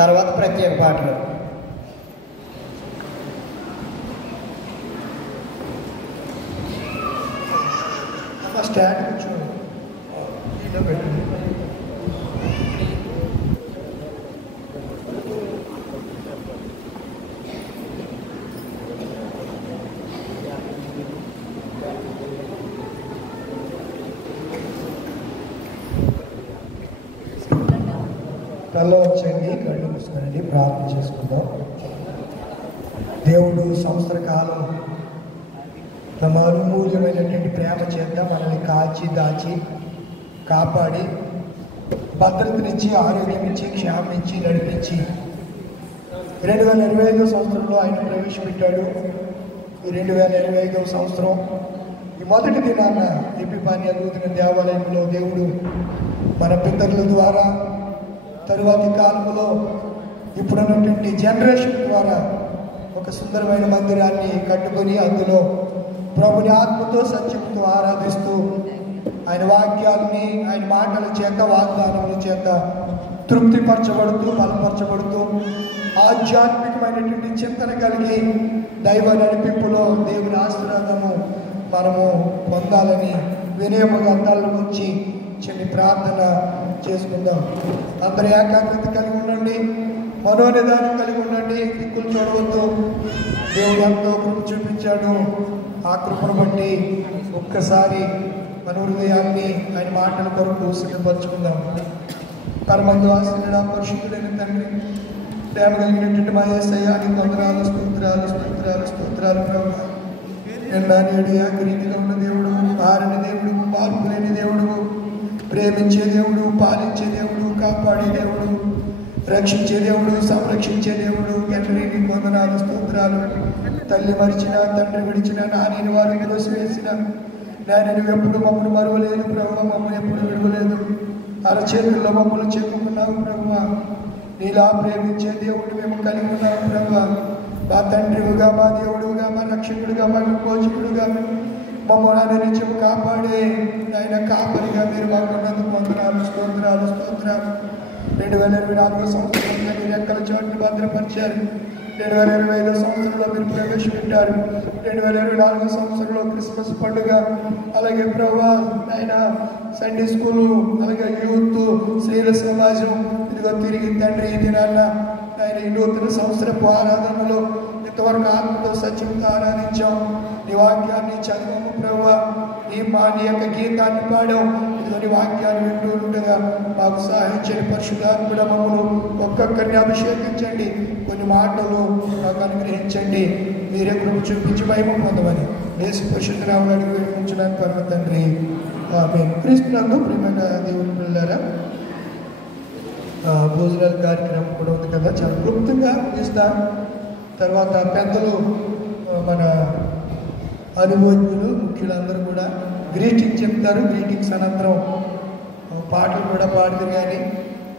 తర్వాత ప్రత్యేక పాటలు. స్టాండ్ కూర్చోండి. కళ్ళు వచ్చండి, కళ్ళు మూసుకోండి, ప్రార్థన చేసుకుందాం. దేవుడు సంవత్సర కాలం తమ అనుమూల్యమైనటువంటి ప్రేమ చేత మనల్ని కాచి దాచి కాపాడి భద్రతనిచ్చి ఆరోగ్యం ఇచ్చి క్షేమం ఇచ్చి నడిపించి 2025 సంవత్సరంలో ఆయన ప్రవేశపెట్టాడు. ఈ 2025 సంవత్సరం ఈ మొదటి దినాన ఎపిఫానియా నూతన దేవాలయంలో దేవుడు మన పితరుల ద్వారా తరువాతి కాలంలో ఇప్పుడున్నటువంటి జనరేషన్ ద్వారా ఒక సుందరమైన మందిరాన్ని కట్టుకొని అందులో ప్రభుని ఆత్మతో సత్యంతో ఆరాధిస్తూ ఆయన వాక్యాలని ఆయన మాటల చేత వాగ్దానముల చేత తృప్తిపరచబడుతూ బలపరచబడుతూ ఆధ్యాత్మికమైనటువంటి చింతన కలిగి దైవ నడిపింపులో దేవుని ఆశీర్వాదము మనము పొందాలని వినయముగా తల్లు వచ్చి చిన్న ప్రార్థన చేసుకుందాం. అందరూ ఏకాగ్రత కలిగి ఉండండి, మనోనిదానం కలిగి ఉండండి, దిక్కులు చూడవద్దు. దేవుడు ఎంతో కృప చూపించాడు. ఆ కృపను బట్టి ఒక్కసారి మన హృదయాన్ని ఆయన మాటల కొరకు సిద్ధపరచుకుందాం. పరమందు ఆశీర్వాద పరిశుద్ధులైన తండ్రి, ప్రేమ కలిగినటువంటి మా యేసయ్య నీకు వందనాలు, స్తోత్రాలు స్తోత్రాలు స్తోత్రాలు. ప్రభువా నిన్న నేడు ఏకరీతిగా ఉన్న దేవుడు, మారని దేవుడు, మార్పు లేని దేవుడు, ప్రేమించే దేవుడు, పాలించే దేవుడు, కాపాడే దేవుడు, రక్షించే దేవుడు, సంరక్షించే దేవుడు. తండ్రి నీకు వందనాలు స్తోత్రాలు. తల్లి మరిచిన, తండ్రి విడిచిన, నాని వారిని మూసివేసిన నేను నువ్వు ఎప్పుడు మమ్మల్ని మరువలేదు ప్రభువ, మమ్మల్ని ఎప్పుడు విడవలేదు. అరచేతుల్లో మమ్మల్ని చెక్కుకున్నావు ప్రభువ. నీలా ప్రేమించే దేవుడు మేము కలిగి ఉన్నాము ప్రభువ. మా తండ్రివుగా, మా దేవుడుగా, మా రక్షకుడుగా, మా పోషకుడుగా మమ్మల్ని నిత్యము కాపాడే ఆయన కాపరిగా మీరు మాకున్నందుకు వందనాలు స్తోత్రాలు స్తోత్రాలు. 2024 సంవత్సరంలో మీరు ఎక్కల చోట్ల భద్రపరిచారు. 2025 సంవత్సరంలో మీరు ప్రవేశపెట్టారు. 2024 సంవత్సరంలో క్రిస్మస్ పండుగ, అలాగే ప్రభా ఆయన సండే స్కూలు, అలాగే యూత్, స్త్రీల సమాజం, ఇదిగో తిరిగి తండ్రి ఈ దినాన్న ఆయన ఈ నూతన సంవత్సరపు ఆరాధనలో ఇంతవరకు ఆత్మతో సత్యంతో ఆరాధించాం. నీ వాక్యాన్ని చదివాము ప్రభా, నీ యొక్క గీతాన్ని పాడాం. ఇదిగో నీ వాక్యాన్ని వింటూ ఉండగా మాకు సహాయించండి. పరిశుద్ధాత్ముడ మమ్మల్ని ఒక్కొక్కరిని అభిషేకించండి, కొన్ని మాటలు మాకు అనుగ్రహించండి. మీరే కృప చూపించి మహిమ పొందమని యేసు పరిశుద్ధ నామములో అడిగి వేడుకుంటున్నాను పరమ తండ్రి, ఆమేన్. క్రీస్తునందు ప్రియమైన దేవుని పిల్లలారా, భోజనాల కార్యక్రమం కూడా ఉంది కదా, చాలా క్లుప్తంగా ఇస్తాం. తర్వాత పెద్దలు, మన అనుభవజ్ఞులు, ముఖ్యులందరూ కూడా గ్రీటింగ్ చెప్తారు. గ్రీటింగ్స్ అనంతరం పాటలు కూడా పాడుతురు, కానీ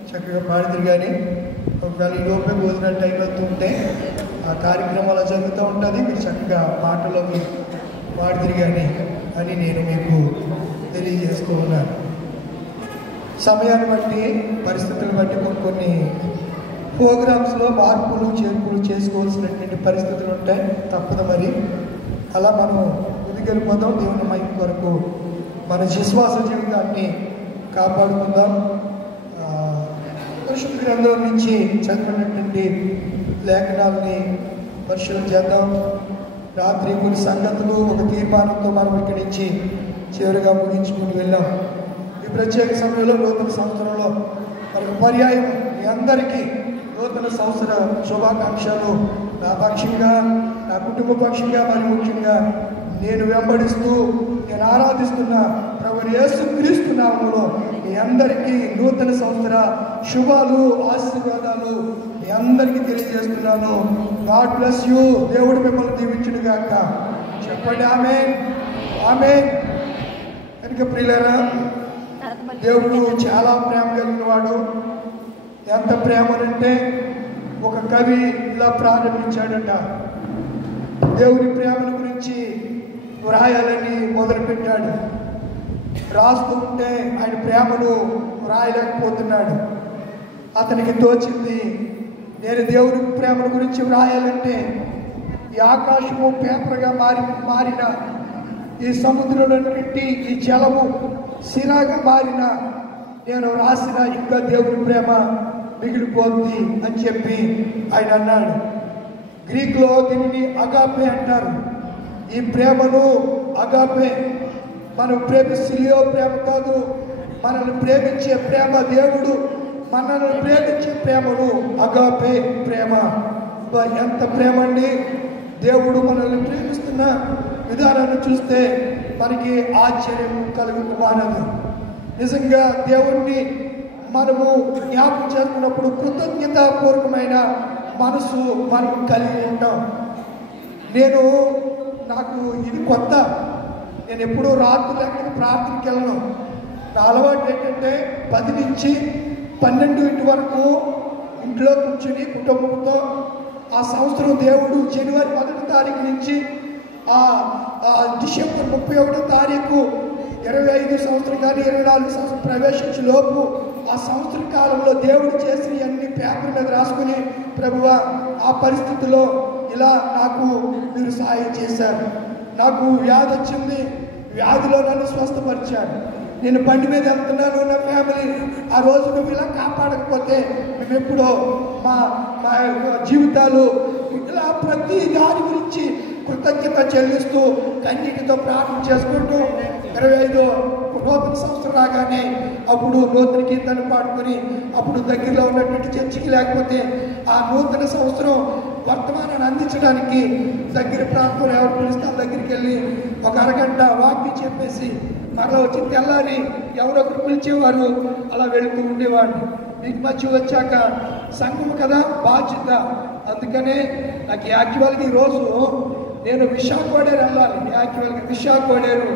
చక్కగా పాడుతురు. కానీ ఒకవేళ ఈ లోపే భోజనాలు టైం అవుతుంటే ఆ కార్యక్రమాలు జరుగుతూ ఉంటుంది. మీరు చక్కగా పాటలోకి పాడుతురు కానీ అని నేను మీకు తెలియజేస్తూ ఉన్నాను. సమయాన్ని బట్టి, పరిస్థితులను బట్టి కొన్ని ప్రోగ్రామ్స్లో మార్పులు చేర్పులు చేసుకోవాల్సినటువంటి పరిస్థితులు ఉంటాయి, తప్పదు మరి. అలా మనం ముందుకెళ్ళిపోదాం. దేవుని మహిమ కొరకు మన విశ్వాస జీవితాన్ని కాపాడుకుందాం. పరిశుద్ధ గ్రంథం నుంచి చదివినటువంటి లేఖనాలని పరిశీలన చేద్దాం. రాత్రి కొన్ని సంగతులు, ఒక తీర్మానంతో మనం ఇక్కడి నుంచి చివరిగా ముగించుకుని వెళ్ళాం. ఈ ప్రత్యేక సమయంలో నూతన సంవత్సరంలో మనకు పర్యాయం మీ అందరికీ నూతన సంవత్సర శుభాకాంక్షలు. నా పక్షంగా, నా కుటుంబ పక్షంగా, మరి ముఖ్యంగా నేను వెంబడిస్తూ నేను ఆరాధిస్తున్న ప్రభువు యేసుక్రీస్తు నామములో మీ అందరికీ నూతన సంవత్సర శుభాలు, ఆశీర్వాదాలు మీ అందరికీ తెలియజేస్తున్నాను. God bless you. దేవుడు మిమ్మల్ని దీవించును గాక. చెప్పండి ఆమేన్, ఆమేన్. కనుక ప్రియులారా, దేవుడు చాలా ప్రేమ కలిగిన వాడు. ఎంత ప్రేమనంటే ఒక కవి ఇలా ప్రారంభించాడట. దేవుని ప్రేమను గురించి వ్రాయాలని మొదలుపెట్టాడు. రాస్తూ ఉంటే ఆయన ప్రేమను వ్రాయలేకపోతున్నాడు. అతనికి తోచింది, నేను దేవుని ప్రేమ గురించి వ్రాయాలంటే ఈ ఆకాశము పేపర్గా మారిన, ఈ సముద్రంలో పెట్టి ఈ జలము సిరాగా మారిన నేను రాసిన ఇంకా దేవుని ప్రేమ మిగిలిపోతుంది అని చెప్పి ఆయన అన్నాడు. గ్రీకులో దీనిని అగాపే అంటారు. ఈ ప్రేమను అగాపే, మనం ప్రేమిస్తులియో ప్రేమ కాదు, మనల్ని ప్రేమించే ప్రేమ, దేవుడు మనల్ని ప్రేమించే ప్రేమను అగాపే ప్రేమ. ఎంత ప్రేమ అండి! దేవుడు మనల్ని ప్రేమిస్తున్న విధానాన్ని చూస్తే మనకి ఆశ్చర్యం కలుగు మానదు. నిజంగా దేవుణ్ణి మనము జ్ఞాపకం చేసుకున్నప్పుడు కృతజ్ఞతాపూర్వకమైన మనసు మనం కలిగి ఉంటాం. నాకు ఇది కొత్త, నేను ఎప్పుడూ రాత్రి లెక్కన ప్రార్థనకి వెళ్ళను. నా అలవాటు ఏంటంటే 10 నుంచి 12 వరకు ఇంట్లో కూర్చుని కుటుంబంతో ఆ సంవత్సరం దేవుడు జనవరి 1వ తారీఖు నుంచి డిసెంబర్ 31వ తారీఖు 25 సంవత్సరం కానీ 24 సంవత్సరం ప్రవేశించే లోపు ఆ సంవత్సర కాలంలో దేవుడు చేసిన అన్ని పేపర్ మీద రాసుకుని, ప్రభువా ఆ పరిస్థితిలో ఇలా నాకు మీరు సహాయం చేశారు, నాకు వ్యాధి వచ్చింది, వ్యాధిలో నన్ను స్వస్థపరిచారు, నేను బండి మీద వెళ్తున్నాను, నా ఫ్యామిలీ ఆ రోజు నువ్వు ఇలా కాపాడకపోతే మేము ఎప్పుడో మా జీవితాలు ఇలా ప్రతి దాని గురించి కృతజ్ఞత చెల్లిస్తూ కన్నీటితో ప్రార్థన చేసుకుంటూ 25వ నూతన సంవత్సరం రాగానే అప్పుడు నూతన గీతాన్ని పాడుకొని అప్పుడు దగ్గరలో ఉన్నటువంటి చర్చికి లేకపోతే ఆ నూతన సంవత్సరం వర్తమానాన్ని అందించడానికి దగ్గర ప్రాంతంలో ఎవరు పిలిస్తే ఆ దగ్గరికి వెళ్ళి ఒక అరగంట వాక్యం చెప్పేసి మరలా వచ్చి తెల్లారి ఎవరొకరు పిలిచేవారు, అలా వెళుతూ ఉండేవాడు. మీకు మధ్య వచ్చాక సంఘం కదా బాధ్యత. అందుకనే నాకు యాక్చువల్గా ఈరోజు నేను విశాఖోడేరు వెళ్ళాలి, విశాఖోడేరు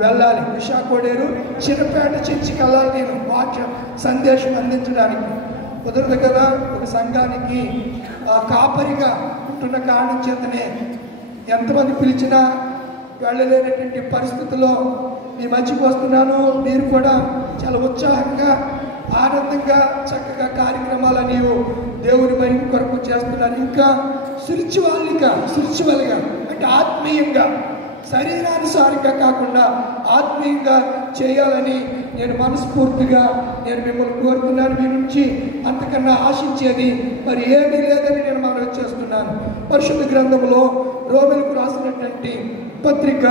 వెళ్ళాలి, విశాఖోడేరు చిన్నపేట చర్చికి వెళ్ళాలి. నేను వాక్య సందేశం అందించడానికి కుదరదు కదా. ఒక సంఘానికి కాపరిగా ఉంటున్న కారణం చేతనే ఎంతమంది పిలిచినా వెళ్ళలేనటువంటి పరిస్థితుల్లో మీ మధ్యకు వస్తున్నాను. మీరు కూడా చాలా ఉత్సాహంగా ఆనందంగా చక్కగా కార్యక్రమాలు నీవు దేవుని మహిమ కొరకు చేస్తున్నారు. ఇంకా స్పిరిచువల్గా అంటే ఆత్మీయంగా, శరీరానుసారంగా కాకుండా ఆత్మీయంగా చేయాలని నేను మనస్ఫూర్తిగా మిమ్మల్ని కోరుతున్నాను. మీ నుంచి అంతకన్నా ఆశించేది మరి ఏమీ లేదని నేను మనవి చేస్తున్నాను. పరిశుద్ధ గ్రంథంలో రోమేలుకు రాసినటువంటి పత్రిక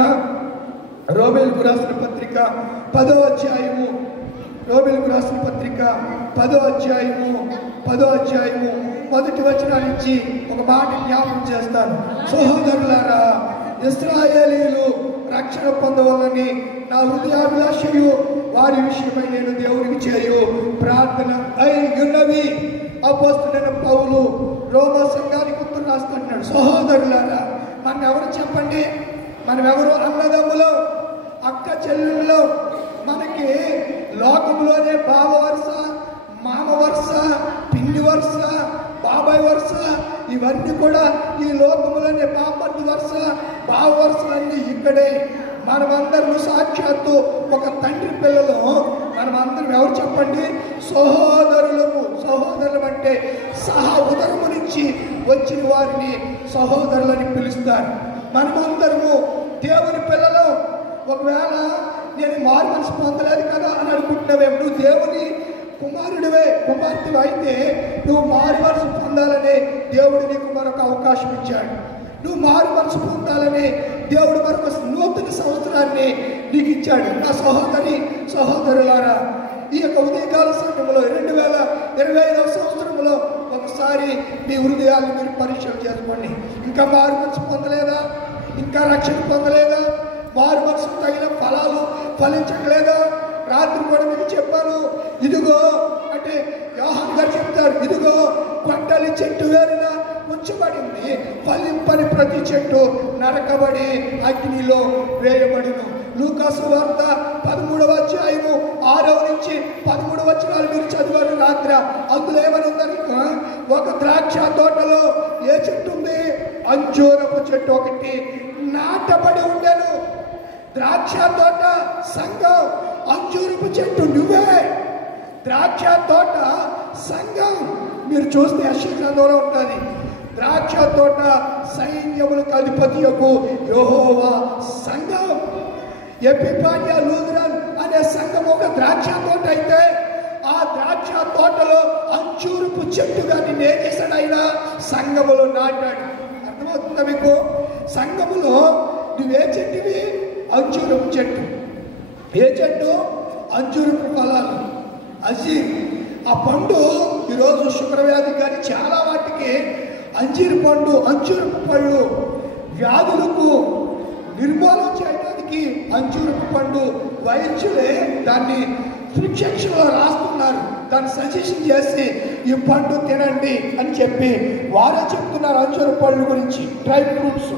10వ అధ్యాయము, రోమేలుకు రాసిన పత్రిక 10వ అధ్యాయము 1వ వచనం నుంచి ఒక మాట జ్ఞాపకం చేస్తాను. సహోదరులారా, ఇశ్రాయేలీయులు రక్షణ పొందవాలని నా హృదయాభిలాషయు వారి విషయమై నేను దేవునికి చేయు ప్రార్థన అయి ఉన్నవి. అపోస్తలుడైన పౌలు రోమా సంఘానికి ఉత్తరం రాస్తున్నాడు. సహోదరులారా, మనం ఎవరు చెప్పండి? మనం ఎవరు? అన్నదమ్ములు, అక్క చెల్లెళ్ళు. మనకి లోకంలోనే బావ వరుస, మామ వరుస, పిన్ని వరుస, బాబాయ్ వరుస, ఇవన్నీ కూడా ఈ లోకంలోనే బామ్మర్ది వరుస, బావ వరుసలన్నీ ఇక్కడే. మనమందరం సాక్షాత్తు ఒక తండ్రి పిల్లలు. మనమందరం ఎవరు చెప్పండి? సహోదరులము. సహోదరులు అంటే సహా ఉదరము నుంచి వచ్చిన వారిని సహోదరులని పిలుస్తారు. మనమందరము దేవుని పిల్లలు. ఒకవేళ నేను మారు మనసు పొందలేదు కదా అని అనుకుంటున్నావేమో, నువ్వు దేవుని కుమారుడివే, కుమార్తె అయితే నువ్వు మారు మనసు పొందాలని దేవుడు నీకు మరొక అవకాశం ఇచ్చాడు. నువ్వు మారు మనసు పొందాలని దేవుడు మరొక నూతన సంవత్సరాన్ని నీకు ఇచ్చాడు. నా సహోదరులారా, ఈ యొక్క ఉదయకాల సమయంలో 2025వ సంవత్సరంలో ఒకసారి మీ హృదయాలను మీరు పరీక్షలు చేసుకోండి. ఇంకా మారు మనసు పొందలేదా? ఇంకా రక్షణ పొందలేదా? మారు మనసు తగిన ఫలాలు ఫలించట్లేదా? రాత్రి కూడా మీకు చెప్పాను. ఇదిగో అంటే యోహాను గారు చెప్తారు, ఇదిగో కొట్టలి చెట్టు వేరున ఉంచబడింది, ఫలింపని ప్రతి చెట్టు నరకబడి అగ్నిలో వేయబడిను. లూకాసు వార్త 13వ అధ్యాయము 6వ నుంచి 13 వచనాలు మీరు చదివారు రాత్రి. అందులో ఏమని ఉందని, ఒక ద్రాక్ష తోటలో ఏ చెట్టు ఉంది? అంజూరపు చెట్టు ఒకటి నాటబడి ఉండెను. ద్రాక్ష తోట సంఘం, అంజూరపు చెట్టు నువ్వే. ద్రాక్ష తోట సంఘం. మీరు చూస్తే యెషయా గ్రంథంలో ఉంటుంది, ద్రాక్ష తోట సైన్యములకు అధిపతియగు యెహోవా సంఘం. ఎపిఫానియా లూథరన్ అనే సంఘం ఒక ద్రాక్ష తోట అయితే, ఆ ద్రాక్ష తోటలో అంజూరపు చెట్టుగా నిన్ను ఏం చేశాడు ఆయన? సంఘములో నాటాడు. అర్థమవుతుందా మీకు? సంఘములో నువ్వే చెట్టువి? అంజూరపు చెట్టు. ఏ చెట్టు? అంజూరపు ఫలాలు, అంజీర్. ఆ పండు ఈరోజు షుగర్ వ్యాధి కానీ చాలా వాటికి అంజీరు పండు, అంజూరపు పళ్ళు వ్యాధులకు నిర్మూలన చేయడానికి అంజూరపు పండు వైద్యులే దాన్ని ప్రిస్క్రిప్షన్లో రాస్తున్నారు. దాన్ని సజెషన్ చేసి ఈ పండు తినండి అని చెప్పి వారే చెప్తున్నారు. అంజూరపు పళ్ళు గురించి డ్రై ఫ్రూట్స్,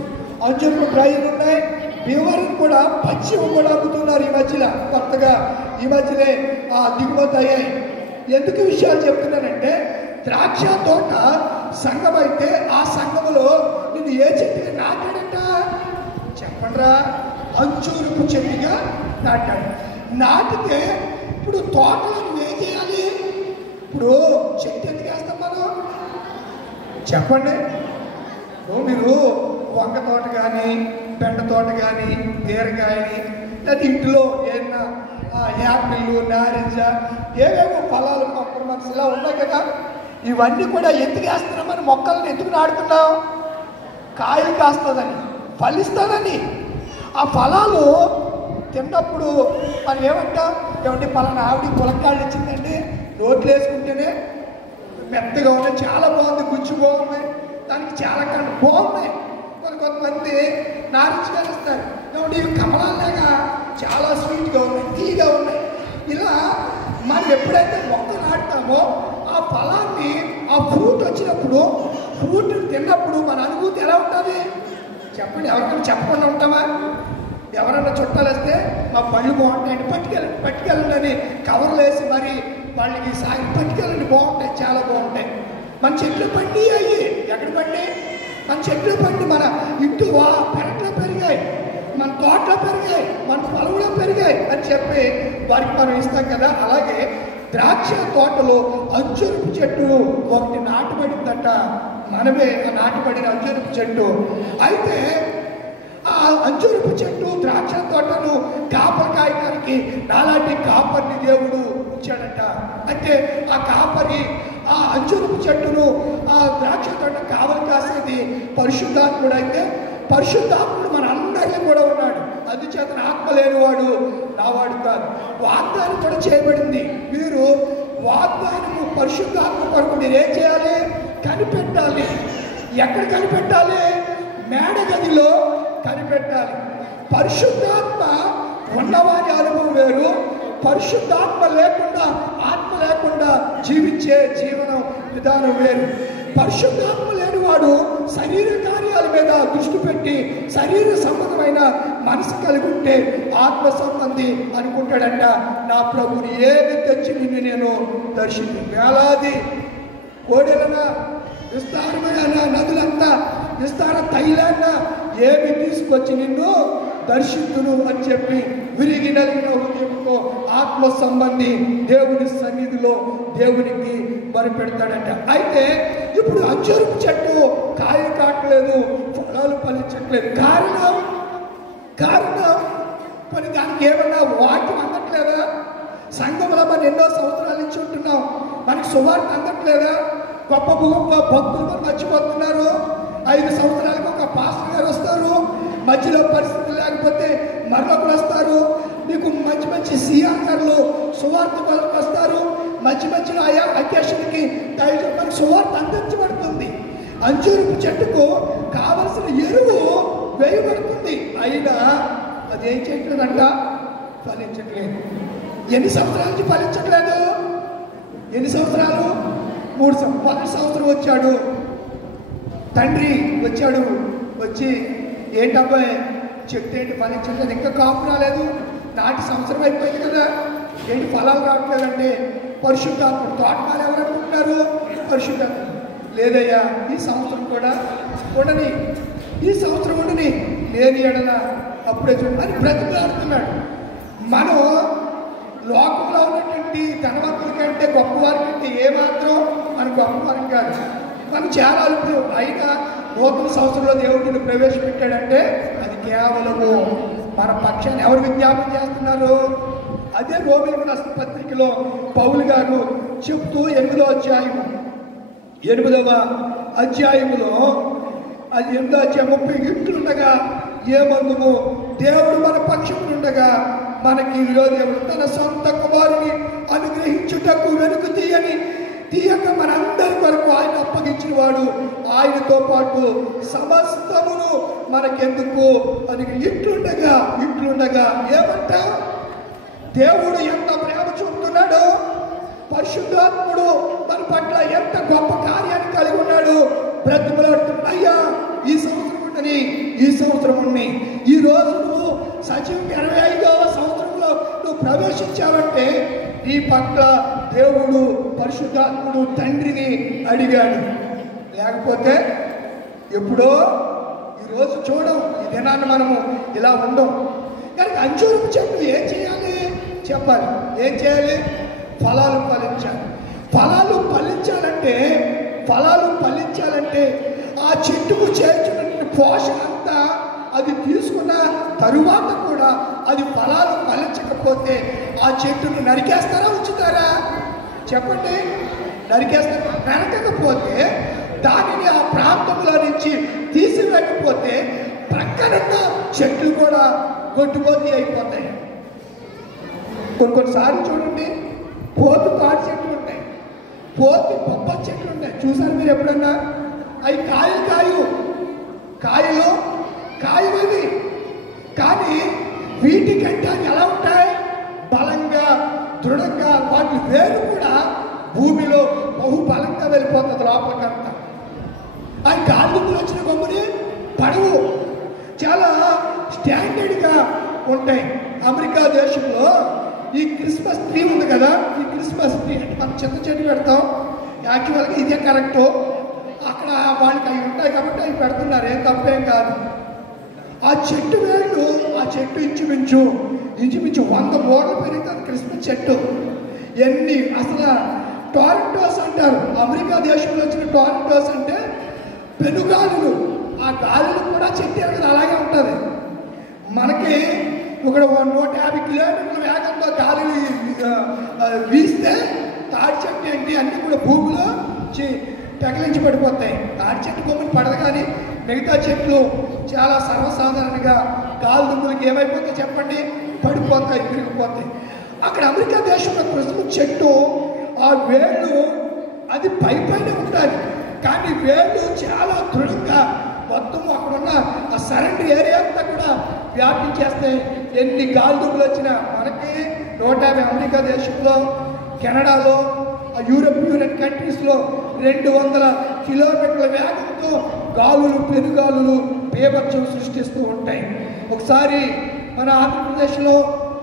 అంజూరపు డ్రైలు ఉన్నాయి, బీవరిని కూడా పచ్చి కూడా అమ్ముతున్నారు ఈ మధ్యలో. కొత్తగా ఈ మధ్యనే దిగుమతి అయ్యాయి. ఎందుకు విషయాలు చెప్తున్నానంటే, ద్రాక్ష తోట సంఘం అయితే ఆ సంఘములో నిన్ను ఏ చెట్టుగా నాటాడట చెప్పండిరా? అంజూరపు చెట్టుగా నాటాడు. నాటితే ఇప్పుడు తోటలో నువ్వేం చేయాలి? ఇప్పుడు చెట్టు ఎందుకు వేస్తాం మనం చెప్పండి? మీరు వంగ తోట కానీ, బెండ తోట కానీ, బీరకాయని, లేదా ఇంట్లో ఏదైనా యాపిల్, నారింజ, ఏవేవో ఫలాలు, మొక్కలు మనసు ఇలా ఉన్నాయి కదా, ఇవన్నీ కూడా ఎందుకు వేస్తున్నామని మొక్కలను ఎందుకు నాడుతున్నాం? కాయలు కాస్తుందని, ఫలిస్తుందని. ఆ ఫలాలు తిన్నప్పుడు మనం ఏమంటాం? ఏమంటే పలానా ఆవిడ పులక్కాళ్ళు ఇచ్చిందండి, నోట్లు వేసుకుంటేనే మెత్తగా ఉన్నాయి, చాలా బాగుంది, గుజ్జు బాగున్నాయి, దానికి చాలా కంటే బాగున్నాయి. కొంతమంది నారింజగా ఇస్తారు, ఏమంటే ఇవి కమలాలాగా చాలా స్వీట్గా ఉన్నాయి, తీగా ఉన్నాయి. ఇలా మనం ఎప్పుడైతే మొక్క నాటుతామో ఆ ఫలాన్ని, ఆ ఫ్రూట్ వచ్చినప్పుడు, ఫ్రూట్ తిన్నప్పుడు మన అనుభూతి ఎలా ఉంటుంది చెప్పండి? ఎవరికైనా చెప్పకుండా ఉంటామా? ఎవరన్నా చుట్టాలు వస్తే మా పళ్ళు బాగుంటాయండి, పట్టుకెళ్ళండి అని కవర్లు వేసి మరి వాళ్ళకి సాగి పట్టుకెళ్ళండి, బాగుంటాయి, చాలా బాగుంటాయి. మన చెట్లు పండి అయ్యి ఎక్కడ పండి? మన చెట్లు పండి మన ఇంటి పెరట్లో పెరిగాయి, మన తోటలో పెరిగాయి, మన పొలంలో పెరిగాయి అని చెప్పి వారికి మనం ఇస్తాం కదా. అలాగే ద్రాక్ష తోటలో అంజూరపు చెట్టు ఒకటి నాటబడిందట. మనమే నాటబడిన అంజూరపు చెట్టు. అయితే ఆ అంజూరపు చెట్టు, ద్రాక్ష తోటను కాపరి కాయడానికి నాలాంటి కాపరిని దేవుడు ఇచ్చాడట. అంటే ఆ కాపరి ఆ అంజూరపు చెట్టును, ఆ ద్రాక్ష తోట కావలి కాసేది పరిశుద్ధాత్ముడు. అయితే పరిశుద్ధాత్ముడు మన అందరిలో కూడా ఉన్నాడు. అందుచేత ఆత్మ లేనివాడు నావాడు కాదు. వాగ్దానం కూడా చేయబడింది. మీరు వాగ్దానము పరిశుద్ధాత్మ కొరకు మీరు ఏం చేయాలి? కనిపెట్టాలి. ఎక్కడ కనిపెట్టాలి? మేడగదిలో కనిపెట్టాలి. పరిశుద్ధాత్మ ఉన్నవారి అనుభవం వేరు, పరిశుద్ధాత్మ లేకుండా, ఆత్మ లేకుండా జీవించే జీవనం విధానం వేరు. పరిశుద్ధాత్మ లేనివాడు శరీర కార్యాల మీద దృష్టి పెట్టి శరీర సంబంధమైన మనసు కలిగి ఉంటే ఆత్మ సంబంధి అనుకుంటాడంట. నా ప్రభుని ఏది తెచ్చి నిన్ను నేను దర్శించు, వేలాది కోడెలన్నా, విస్తారమైన నదులంతా, విస్తార తైలాన్న ఏమి తీసుకొచ్చి నిన్ను దర్శించును అని చెప్పి విరిగి నలిగిన హృదయంతో ఆత్మ సంబంధి దేవుని సన్నిధిలో దేవునికి బరిపెడతాడంట. అయితే ఇప్పుడు అంజూరపు చెట్టు కాయలు కావట్లేదు, ఫలాలు ఫలించట్లేదు. కారణం మరి దానికి ఏమన్నా వాక్యం అందట్లేదా? సంఘంలో మనం ఎన్నో సంవత్సరాల నుంచి ఉంటున్నాం, మనకి సువార్త అందట్లేదా? గొప్ప గొప్ప భక్తులు మనం మర్చిపోతున్నారు. 5 సంవత్సరాలకు ఒక పాస్టర్ గారు వస్తారు, మధ్యలో పరిస్థితులు లేకపోతే మరొకరు వస్తారు. మీకు మంచి మంచి సిఆర్ గారులు సువార్త కొరకు వస్తారు. మధ్యలో ఆయా అధ్యక్షుడికి మనకి సువార్త అందించబడుతుంది. అంజూరపు చెట్టుకు కావలసిన ఎరువు వేయబడుతుంది. అయినా అది ఏం చేయట్లేదంట? ఫలించట్లేదు. ఎన్ని సంవత్సరాల నుంచి ఫలించట్లేదు? ఎన్ని సంవత్సరాలు? 3 సంవత్సరాలు. మొదటి సంవత్సరం వచ్చాడు తండ్రి, వచ్చి ఏంటబ్బాయి చెట్టు ఏంటి ఫలించట్లేదు, ఇంకా కాపు రాలేదు, నాటి సంవత్సరం అయిపోయింది కదా, ఏంటి ఫలాలు రావట్లేదంటే పరిశుద్ధాత్ముడు. తోటమాలు ఎవరు అనుకుంటున్నారు? పరిశుద్ధాత్ముడు. లేదయ్యా ఈ సంవత్సరం కూడా ఉండని, ఈ సంవత్సరం ఉండని, లేని ఎడల అప్పుడే చూడండి అని బ్రతిమలాడుతున్నాడు. మనం లోకంలో ఉన్నటువంటి ధనవంతుల కంటే గొప్పవారి కంటే ఏమాత్రం మన గొప్పవారం కాదు. మనం చాలా అల్పులు. అయినా నూతన సంవత్సరంలో దేవుడిని ప్రవేశపెట్టాడంటే అది కేవలము మన పక్షాన్ని ఎవరు విజ్ఞాపన చేస్తున్నారు? అదే రోమీయులకు రాసిన పత్రికలో పౌలు గారు చెప్తూ 8వ అధ్యాయములో అది 8వ అధ్యాయం 30 ఇట్లుండగా ఏమందుము దేవుడు మన పక్షమునుండగా మనకి విరోధుడు తన సొంత కుమారుని అనుగ్రహించుటకు వెనుక తీయక మనందరి కొరకు ఆయన అప్పగించిన వాడు ఆయనతో పాటు సమస్తమును మనకెందుకు అని ఇట్లుండగా ఏమంట? దేవుడు ఎంత ప్రేమ చూపుతున్నాడు, పరిశుద్ధాత్ముడు మన పట్ల ఎంత గొప్ప కార్యాన్ని కలిగి ఉన్నాడు. బ్రతిమలాడుతున్నాడు, అయ్యా ఈ సంవత్సరం ఉండని, ఈ సంవత్సరం ఉండి, ఈ రోజు నువ్వు సజీవంగా 25వ సంవత్సరంలో నువ్వు ప్రవేశించావంటే నీ పట్ల దేవుడు పరిశుద్ధాత్ముడు తండ్రిని అడిగాడు. లేకపోతే ఎప్పుడో ఈరోజు చూడం, ఈ దినాన్ని మనము ఇలా ఉండం. కానీ అంజూరపు చెట్టు ఏం చేయాలి చెప్పాలి. ఏం చేయాలి? ఫలాలు ఫలించాలి. ఫలాలు ఫలించాలంటే ఆ చెట్టుకు చేర్చుకున్న పోషణ అంతా అది తీసుకున్న తరువాత కూడా అది ఫలాలు ఫలించకపోతే ఆ చెట్టును నరికేస్తారా ఉంచుతారా? చెప్పండి. నరికేస్తారా? నరకకపోతే దానిని ఆ ప్రాంతంలో నుంచి తీసివేయకపోతే ప్రక్కనున్న చెట్లు కూడా గొడ్డుపోతి అయిపోతాయి. కొన్నిసార్లు చూడండి, పోతు తాటి చెట్లు ఉంటాయి, పోతు బొబ్బరి చెట్లు ఉంటాయి. చూసారు మీరు ఎప్పుడన్నా? అవి కాయలు అవి. కానీ వీటికంటే అవి ఎలా ఉంటాయి? బలంగా, దృఢంగా. వాటి వేరు కూడా భూమిలో బహుబలంగా వెళ్ళిపోతుంది లోపలికంతా. అవి గాలికి వచ్చిన కొమ్ముని పడవు, చాలా స్టాండర్డ్గా ఉంటాయి. అమెరికా దేశంలో ఈ క్రిస్మస్ ట్రీ ఉంది కదా, ఈ క్రిస్మస్ ట్రీ అంటే మనం చింత చెట్టు పెడతాం. యాక్చువల్గా ఇదే కరెక్టు. అక్కడ వాళ్ళకి అవి ఉంటాయి కాబట్టి అవి పెడుతున్నారు, ఏం తప్పేం కాదు. ఆ చెట్టు వేళ్ళు, ఆ చెట్టు ఇంచుమించు 100 మూరలు పెరుగుతుంది క్రిస్మస్ చెట్టు. ఎన్ని అసలు టొరంటోస్ అంటారు. అమెరికా దేశంలో వచ్చిన టొరంటోస్ అంటే పెనుగాలులు. ఆ గాలులు కూడా చెట్టు ఎరగదు, అలాగే ఉంటుంది. మనకి ఇక్కడ 150 కిలోమీటర్ల వేగంతో గాలులు వీస్తే తాడి చెట్టు ఏంటి అన్నీ కూడా భూమిలో తగిలించి పడిపోతాయి. తాడి చెట్టు కొమ్ముని పడదు, కానీ మిగతా చెట్లు చాలా సర్వసాధారణంగా గాలి దుమ్ములకి ఏమైపోతాయి చెప్పండి? పడిపోతాయి, విరిగిపోతాయి. అక్కడ అమెరికా దేశంలో క్రిస్మస్ చెట్టు ఆ వేళ్ళు అది పైన ఉంటుంది, కానీ వేళ్ళు చాలా దృఢంగా మొత్తం అక్కడున్న ఆ సరౌండింగ్ ఏరియా అంతా కూడా వ్యాపించేస్తాయి. ఎన్ని గాలి దుమ్ములు వచ్చినా మనకి 150 అమెరికా దేశంలో, కెనడాలో, యూరోపియన్ కంట్రీస్లో 200 కిలోమీటర్ల వేగంతో గాలులు, పెనుగాలులు బీభత్సం సృష్టిస్తూ ఉంటాయి. ఒకసారి మన ఆంధ్రప్రదేశ్లో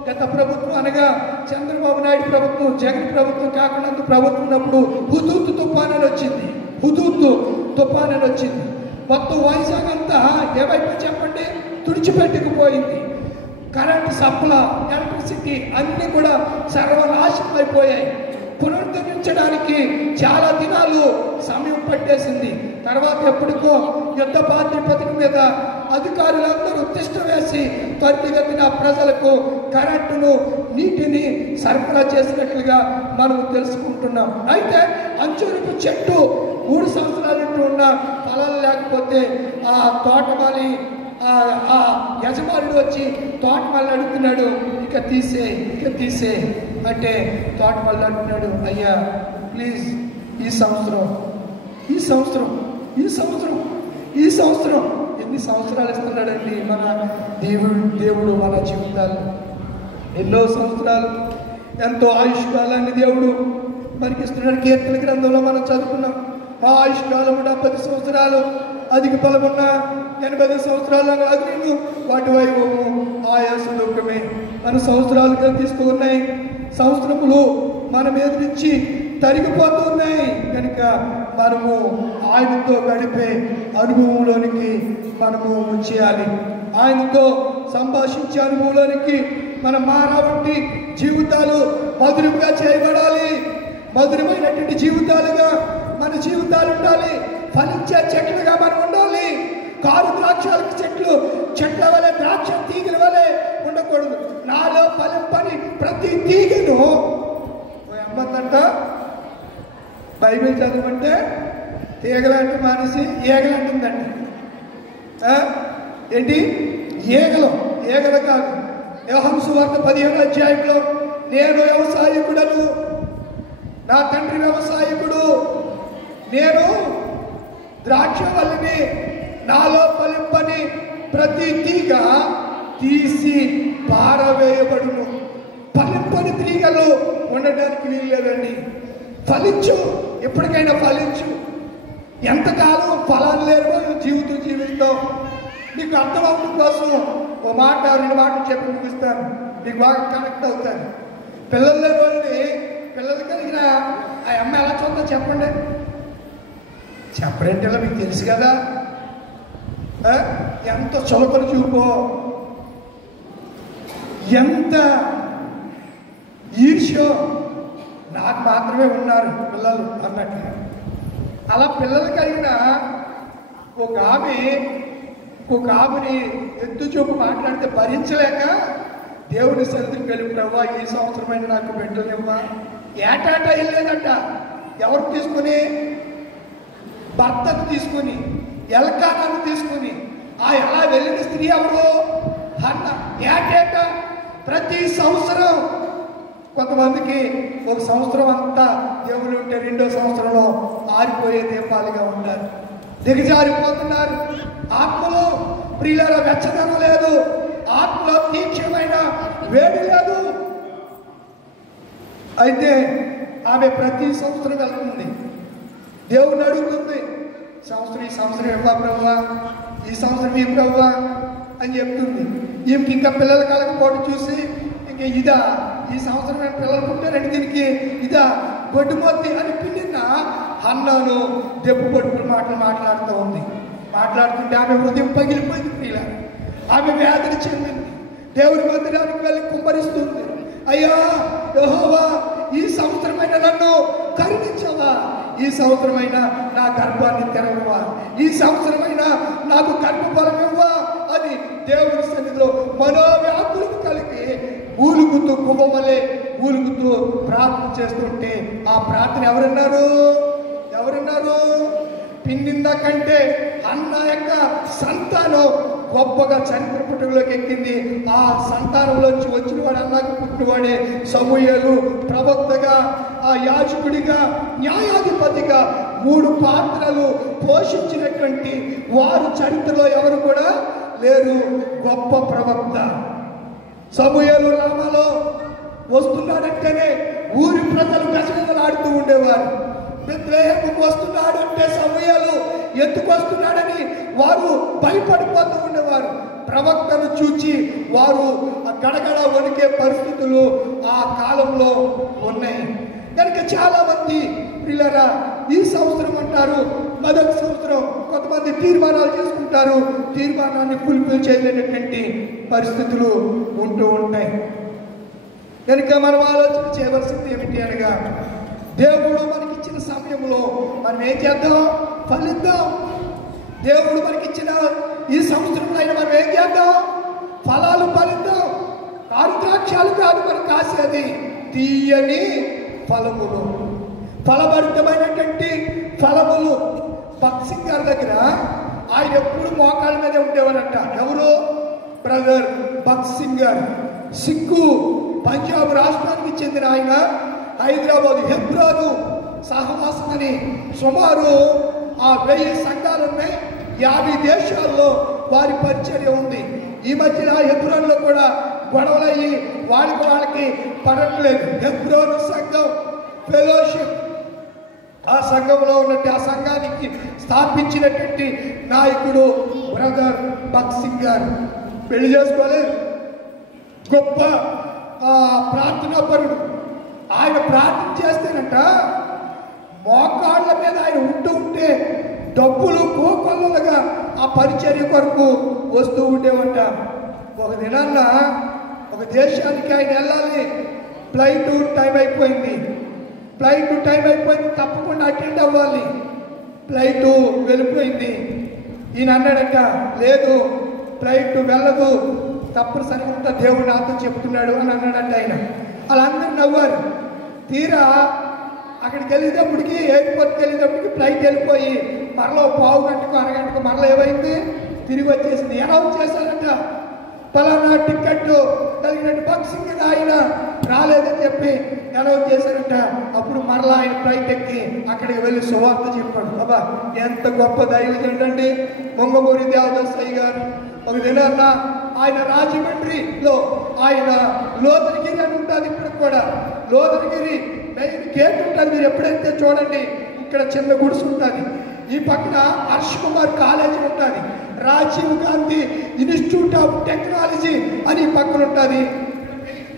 గత ప్రభుత్వం అనగా చంద్రబాబు నాయుడు ప్రభుత్వం, జగన్ ప్రభుత్వం కాకుండా ప్రభుత్వం ఉన్నప్పుడు హుదూద్ తుఫాన్ అని వచ్చింది. మొత్తం వైజాగ్ అంతా ఏమైపోయి చెప్పండి? తుడిచిపెట్టుకుపోయింది. కరెంట్ సప్లై, ఎలక్ట్రిసిటీ అన్నీ కూడా సర్వనాశనం అయిపోయాయి. పునరుద్ధరించడానికి చాలా దినాలు సమయం పట్టేసింది. తర్వాత ఎప్పటికో యుద్ధ ప్రాతిపదిక మీద అధికారులందరూ తిష్ట వేసి త్వరితగతిన ప్రజలకు కరెంటును, నీటిని సరఫరా చేసినట్లుగా మనం తెలుసుకుంటున్నాం. అయితే అంజూరపు చెట్టు 3 సంవత్సరాల నుండి ఉన్న ఫలాలు లేకపోతే ఆ తోటమాలి, ఆ యజమానుడు వచ్చి తోటమాలిని అడుగుతున్నాడు, ఇక తీసే అంటే తోటమాలిని అంటున్నాడు, అయ్యా ప్లీజ్ ఈ సంవత్సరం ఎన్ని సంవత్సరాలు ఇస్తున్నాడండి మన దేవుడు మన జీవితాలు. ఎన్నో సంవత్సరాలు, ఎంతో ఆయుష్కాలాన్ని దేవుడు మనకి ఇస్తున్నాడు. కీర్తన గ్రంథంలో మనం చదువుకున్నాం, మా ఆయుష్కాలం 70 సంవత్సరాలు, అధిక బలమున్న 80 సంవత్సరాలు అగ్నిను, వాటి వైభవము ఆయాస దుఃఖమే. మన సంవత్సరాలుగా తీసుకున్నాయి. సంవత్సరములు మన మీద నుంచి తరిగిపోతూ ఉన్నాయి కనుక మనము ఆయనతో గడిపే అనుభవంలోనికి మనము చేయాలి. ఆయనతో సంభాషించే అనుభవంలోనికి మన మానవుడి జీవితాలు మధురంగా చేయబడాలి. మధురమైనటువంటి జీవితాలుగా మన జీవితాలు ఉండాలి. ఫలించే చెట్లుగా మనం ఉండాలి. కారు ద్రాక్షల చెట్ల వలె, ద్రాక్ష తీగల వలె ఉండకూడదు. నాలో ఫలింపని ప్రతి తీగను అమ్మందంట. బైబిల్ చదవమంటే తీగలంటే మానేసి ఈగలంటుందండి. ఏంటి ఈగలు కాదు. యోహాను సువార్త 15వ అధ్యాయంలో నేను వ్యవసాయకుడను, నా తండ్రి వ్యవసాయకుడు, నేను ద్రాక్షవల్లిని, నాలో ఫలింపని ప్రతి తీగ తీసి పారవేయబడును. ఫలింపని తీగలు ఉండడానికి వీల్లేదండి. ఫలించు, ఎప్పటికైనా ఫలించు. ఎంతకాలం ఫలాలు లేరు జీవితం నీకు అర్థం అవడం కోసం ఓ మాట 2 మాటలు చెప్పి ముగిస్తాను, మీకు బాగా కనెక్ట్ అవుతాను. పిల్లలు లేని వాళ్ళని, పిల్లలు కలిగిన ఆ అమ్మ ఎలా చూద్దాం చెప్పండి. చెప్పడంటే మీకు తెలుసు కదా, ఎంత చులకలు చూపో, ఎంత ఈర్ష్యో, నాకు మాత్రమే ఉన్నారు పిల్లలు అన్నట్టు. అలా పిల్లలు కలిగిన ఒక ఆమెని ఎత్తు చూపు మాట్లాడితే భరించలేక దేవుని సన్నిధికి వెళ్ళి, ప్రభువా ఈ సంవత్సరమైన నాకు బిడ్డనివ్వా. ఏటాటా వెళ్ళలేదట. ఎవరు తీసుకుని? భర్తను తీసుకుని, ఎల్కానాను తీసుకుని. ఆ ఎలా వెళ్ళిన స్త్రీ ఎవరు? హన్న. ఏటేట ప్రతి సంవత్సరం కొంతమందికి ఒక సంవత్సరం అంతా దేవుడు ఉంటే 2వ సంవత్సరంలో ఆరిపోయే దీపాలుగా ఉంటారు, దిగజారిపోతున్నారు. ఆత్మలో ప్రియుల వెచ్చదనం లేదు, ఆత్మలో తీక్షణమైన వేడి లేదు. అయితే ఆమె ప్రతి సంవత్సరం వెళ్తుంది, దేవుని అడుగుతుంది. ఈ సంవత్సరం ఇవ్వ ప్రభువా, ఈ సంవత్సరం ఈ ప్రభువా అని చెప్తుంది. ఈమెకి ఇంకా పిల్లలు కలగపోవడం చూసి ఇంక ఇదా ఈ సంవత్సరం పిల్లలు పుట్టారంటే దీనికి ఇదా గొడ్డుమొత్తి అని పిల్లిన హన్నాను దెబ్బ పొడుపుల మాటలు మాట్లాడుతూ ఉంది. మాట్లాడుతుంటే ఆమె హృదయం పగిలిపోయింది. ప్రియుల ఆమె వ్యాధిని చెందింది. దేవుని మందిరానికి వెళ్ళి కుమ్మరిస్తుంది. అయ్యా యెహోవా, ఈ సంవత్సరమైన నన్ను కరుణించవా, ఈ సంవత్సరమైన నా గర్భాన్ని తెరవవా, ఈ సంవత్సరమైన నాకు గర్భఫలం ఇవ్వా అని దేవుని సన్నిధిలో మనోవ్యాకులు కలిగి ఊలుగుతూ కువ్వవలే ఊలుగుతూ ప్రార్థన చేస్తుంటే ఆ ప్రార్థన ఎవరున్నారు? పిన్నింద కంటే అన్న యొక్క సంతానం గొప్పగా చరిత్ర పుట్టుకలోకి ఎక్కింది. ఆ సంతానంలోంచి వచ్చిన వాడు, అన్నకు పుట్టినవాడే సమూయేలు. ప్రవక్తగా, ఆ యాజకుడిగా, న్యాయాధిపతిగా 3 పాత్రలు పోషించినటువంటి వారు చరిత్రలో ఎవరు కూడా లేరు. గొప్ప ప్రవక్త సమూయేలు రామాలో వస్తున్నాడంటేనే ఊరి ప్రజలు గజగజలాడుతూ ఉండేవారు. బెత్లెహేముకు వస్తున్నాడు అంటే సమూయేలు ఎందుకు వస్తున్నాడని వారు భయపడిపోతూ ఉండేవారు. ప్రవక్తను చూచి వారు గడగడ వణికే పరిస్థితులు ఆ కాలంలో ఉన్నాయి. కనుక చాలా మంది పిల్లరా ఈ సంవత్సరం అంటారు, మరొక సంవత్సరం కొంతమంది తీర్మానాలు చేసుకుంటారు, తీర్మానాన్ని ఫుల్ఫిల్ చేయలేనటువంటి పరిస్థితులు ఉంటూ ఉంటాయి. కనుక మనం ఆలోచన చేయవలసింది ఏమిటి అనగా, దేవుడు మనకిచ్చిన సమయంలో మనం ఏం చేద్దాం? ఫలిద్దాం. దేవుడు మనకిచ్చిన ఈ సంవత్సరంలో అయినా మనం ఏం చేద్దాం? ఫలాలు ఫలిద్దాం. కారుద్రాక్షాలు కాదు మనం కాసేది, తీయని ఫలములు, ఫలభరితమైనటువంటి ఫలములు. భక్త్ సింగ్ గారి దగ్గర ఆయన ఎప్పుడు మోకాళ్ళ మీదే ఉండేవారంట. ఎవరు? బ్రదర్ భక్త్ సింగ్ గారు. సిక్కు పంజాబ్ రాష్ట్రానికి చెందిన ఆయన హైదరాబాద్ హెబ్రోను సహవాసం అని సుమారు 1000 సంఘాలు ఉన్నాయి. 50 దేశాల్లో వారి పరిచర్య ఉంది. ఈ మధ్యన హెబ్రోన్లో కూడా గొడవలయ్యి వాళ్ళకి పడట్లేదు. హెబ్రోను సంఘం ఫెలోషిప్, ఆ సంఘంలో ఉన్నట్టు ఆ సంఘానికి స్థాపించినటువంటి నాయకుడు బ్రదర్ భక్త్ సింగ్ గారు. పెళ్లి చేసుకోలేదు, గొప్ప ప్రార్థనాపరుడు. ఆయన ప్రార్థన చేస్తేనంట మోకాళ్ళ మీద ఆయన ఉంటే డబ్బులు కోకొల్లలుగా ఆ పరిచర్య కొరకు వస్తూ ఉండేవంట. ఒక దినాన్న ఒక దేశానికి ఆయన వెళ్ళాలి. ఫ్లైట్ టైం అయిపోయింది, తప్పకుండా అటెండ్ అవ్వాలి. ఫ్లైట్ వెళ్ళిపోయింది. ఈయన అన్నాడట, లేదు ఫ్లైట్ వెళ్ళదు, తప్పనిసరిగా దేవుడు నాతో చెప్తున్నాడు అని అన్నాడంట ఆయన. వాళ్ళందరూ నవ్వారు. తీరా అక్కడికి వెళ్ళేటప్పటికి, ఎయిర్పోర్ట్కి వెళ్ళేటప్పటికి ఫ్లైట్ వెళ్ళిపోయి మరలో పావు గంటకు అరగంటకు మరలా ఏమైంది, తిరిగి వచ్చేసింది. అనౌన్స్ చేశారంట, పలానా టికెట్ కలిగినట్టు బక్సింగ్ ఆయన రాలేదని చెప్పి అనౌన్స్ చేశారంట. అప్పుడు మరలా ఆయన ఫ్లైట్ ఎక్కి అక్కడికి వెళ్ళి సువార్త చెప్పాడు. బాబా ఎంత గొప్ప దైవజనుడు అండి మొంగమూరి దేవదాసయ్య గారు. ఒక దినాన్న ఆయన రాజమండ్రిలో ఆయన లోదరగిరి అని ఉంటుంది. ఇప్పుడు కూడా లోదరగిరి మెయిన్ గేట్ ఉంటుంది. మీరు ఎప్పుడైతే చూడండి, ఇక్కడ చిన్న గుడిసు ఉంటుంది, ఈ పక్కన హర్ష్ కుమార్ కాలేజీ ఉంటుంది, Rajiv Gandhi institute of technology అని పక్కన ఉంటుంది,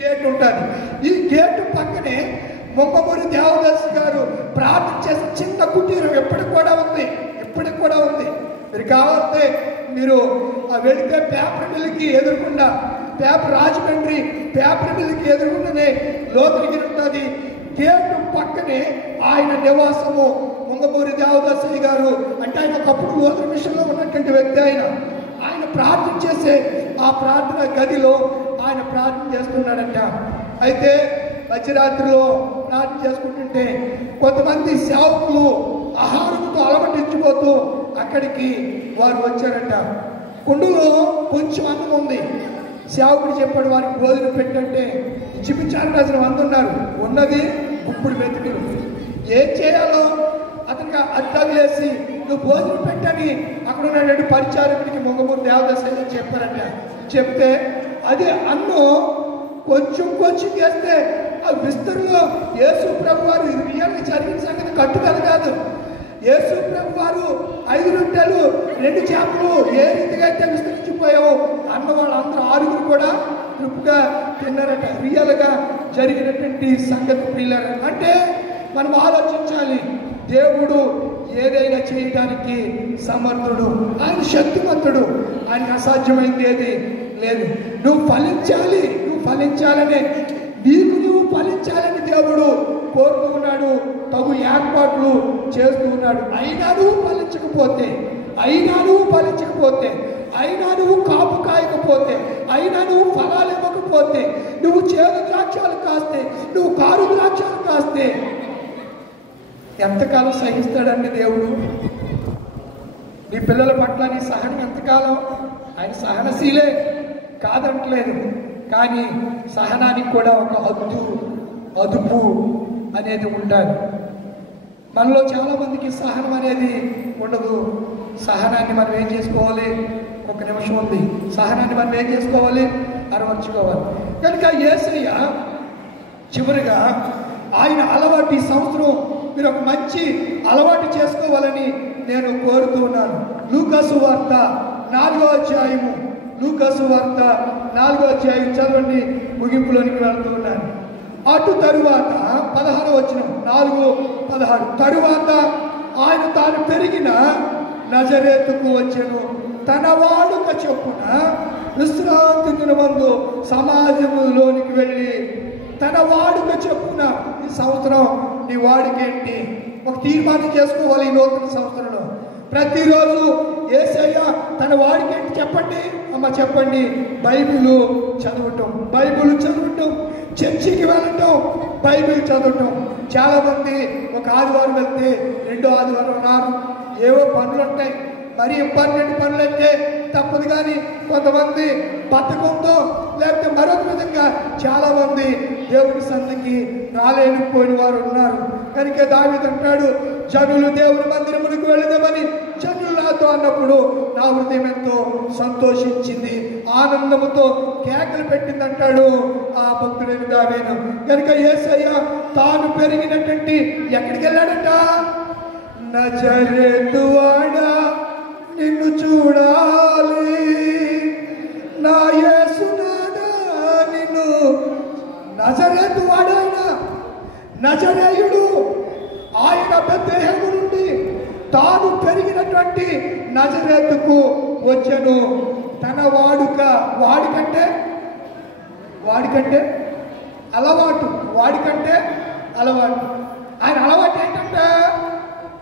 గేట్ ఉంటుంది. ఈ గేటు పక్కనే మొంగమూరి దేవదాస్ గారు ప్రార్థన చేసిన చిన్న కుటీరం ఎప్పటికి కూడా ఉంది. మీరు కావాలంటే మీరు వెళితే పేపర్ మిల్కి ఎదుర్కొండా, రాజమండ్రి పేపర్ మిల్కి ఎదుర్కొండనే లోదరగిరి ఉంటుంది. గేటు పక్కనే ఆయన నివాసము. మొంగమూరి దేవదాసయ్య గారు అంటే ఆయన ఒకప్పుడు లోదర మిషన్లో ఉన్నటువంటి వ్యక్తి. ఆయన ప్రార్థన చేసే ఆ ప్రార్థన గదిలో ఆయన ప్రార్థన చేస్తున్నాడంట. అయితే మధ్యరాత్రిలో ప్రార్థన చేసుకుంటుంటే కొంతమంది సేవకులు ఆహారంతో అలమటించిపోతూ అక్కడికి వారు వచ్చారంట. కుండలో కొంచెం అన్నం ఉంది. సేవకుడు చెప్పాడు, వారికి భోజనం పెట్టంటే చూపించాలని అసలు మంది ఉన్నారు, ఉన్నది గుప్పుడు వెతుకులు. ఏం చేయాలో అతనికి అడ్డగిలేసి నువ్వు భోజనం పెట్టని అక్కడ ఉన్న పరిచారకుడికి మొంగమూరి దేవదాసయ్య చెప్పారంట. చెప్తే అదే అన్నం కొంచెం చేస్తే ఆ విస్తరణలో యేసు ప్రభు వారు రియల్గా జరిగిన సంగతి కట్టుదల కాదు. యేసు ప్రభు వారు 5 రొట్టెలు 2 చేపలు ఏ రీతిగా అయితే విస్తరించిపోయావో అన్న వాళ్ళందరూ 6 కూడా తృప్తిగా తిన్నారట. రియల్గా జరిగినటువంటి సంగతి ప్రియులారా. అంటే మనం ఆలోచించాలి, దేవుడు ఏదైనా చేయడానికి సమర్థుడు, ఆయన శక్తిమంతుడు, ఆయనకు అసాధ్యమైంది ఏది లేదు. నువ్వు ఫలించాలనే నువ్వు ఫలించాలని దేవుడు కోరుతూ ఉన్నాడు, తగు ఏర్పాట్లు చేస్తూ ఉన్నాడు. అయినా నువ్వు ఫలించకపోతే, అయినా నువ్వు కాపు కాయకపోతే, అయినా నువ్వు ఫలాలు ఇవ్వకపోతే, నువ్వు చేదు ద్రాక్షాలు కాస్తే, నువ్వు కారు ద్రాక్షాలు కాస్తే ఎంతకాలం సహిస్తాడండి దేవుడు? నీ పిల్లల పట్ల నీ సహనం ఎంతకాలం? ఆయన సహనశీలే కాదంటలేదు, కానీ సహనానికి కూడా ఒక అదుపు అనేది ఉండాలి. మనలో చాలామందికి సహనం అనేది ఉండదు. సహనాన్ని మనం ఏం చేసుకోవాలి? ఒక నిమిషం ఉంది. సహనాన్ని మనం ఏం చేసుకోవాలి? అరవర్చుకోవాలి. కనుక యేసయ్య చివరిగా ఆయన అలవాటు ఈ సంవత్సరం మీరు ఒక మంచి అలవాటు చేసుకోవాలని నేను కోరుతూ ఉన్నాను. లూకాసు వార్త 4వ అధ్యాయము, లూకాసు వార్త 4వ అధ్యాయం చదవండి, ముగింపులోనికి వెళ్తూ ఉన్నాను. అటు తరువాత 16వ వచనం, 4:16 తరువాత ఆయన తాను పెరిగిన నజరేతుకు వచ్చెను. తన వాడుక చొప్పున విశ్రాంతి దినమందు సమాజంలోనికి వెళ్ళి తన వాడుక చొప్పున, ఈ సంవత్సరం నీ వాడికేంటి? ఒక తీర్మానం చేసుకోవాలి. ఈ నూతన సంవత్సరంలో ప్రతిరోజు యేసయ్య తన వాడికేంటి చెప్పండి అమ్మ, చెప్పండి. బైబిల్ చదవటం, చర్చికి వెళ్ళటం, బైబిల్ చదవటం. చాలామంది ఒక ఆదివారం వెళ్తే 2వ ఆదివారం రారు, ఏవో పనులు ఉంటాయి. మరి ఇంపార్టెంట్ పనులు అంటే తప్పదు. కానీ కొంతమంది బద్ధకంతో లేకపోతే మరొక విధంగా చాలామంది దేవుడి సన్నిధికి రాలేకపోయిన వారు ఉన్నారు. కనుక దావీదు అంటాడు, జనులు దేవుని మందిరములకు వెళ్ళదామని జనులు నాతో అన్నప్పుడు నా హృదయం ఎంతో సంతోషించింది, ఆనందముతో కేకలు పెట్టింది అంటాడు ఆ భక్తుడైన దావీదు. కనుక యేసయ్య తాను పెరిగినటువంటి ఎక్కడికి వెళ్ళాడట? నజరేతు వాడా నిన్ను చూడాలి, నా యేసునాథా నిన్ను. నజరేతు వాడాయన, నజరేయుడు. ఆయన బెత్లెహేము నుండి తాను పెరిగినటువంటి నజరేతుకు వచ్చెను. తన వాడుకంటే వాడికంటే అలవాటు, వాడికంటే అలవాటు. ఆయన అలవాటు ఏంటంటే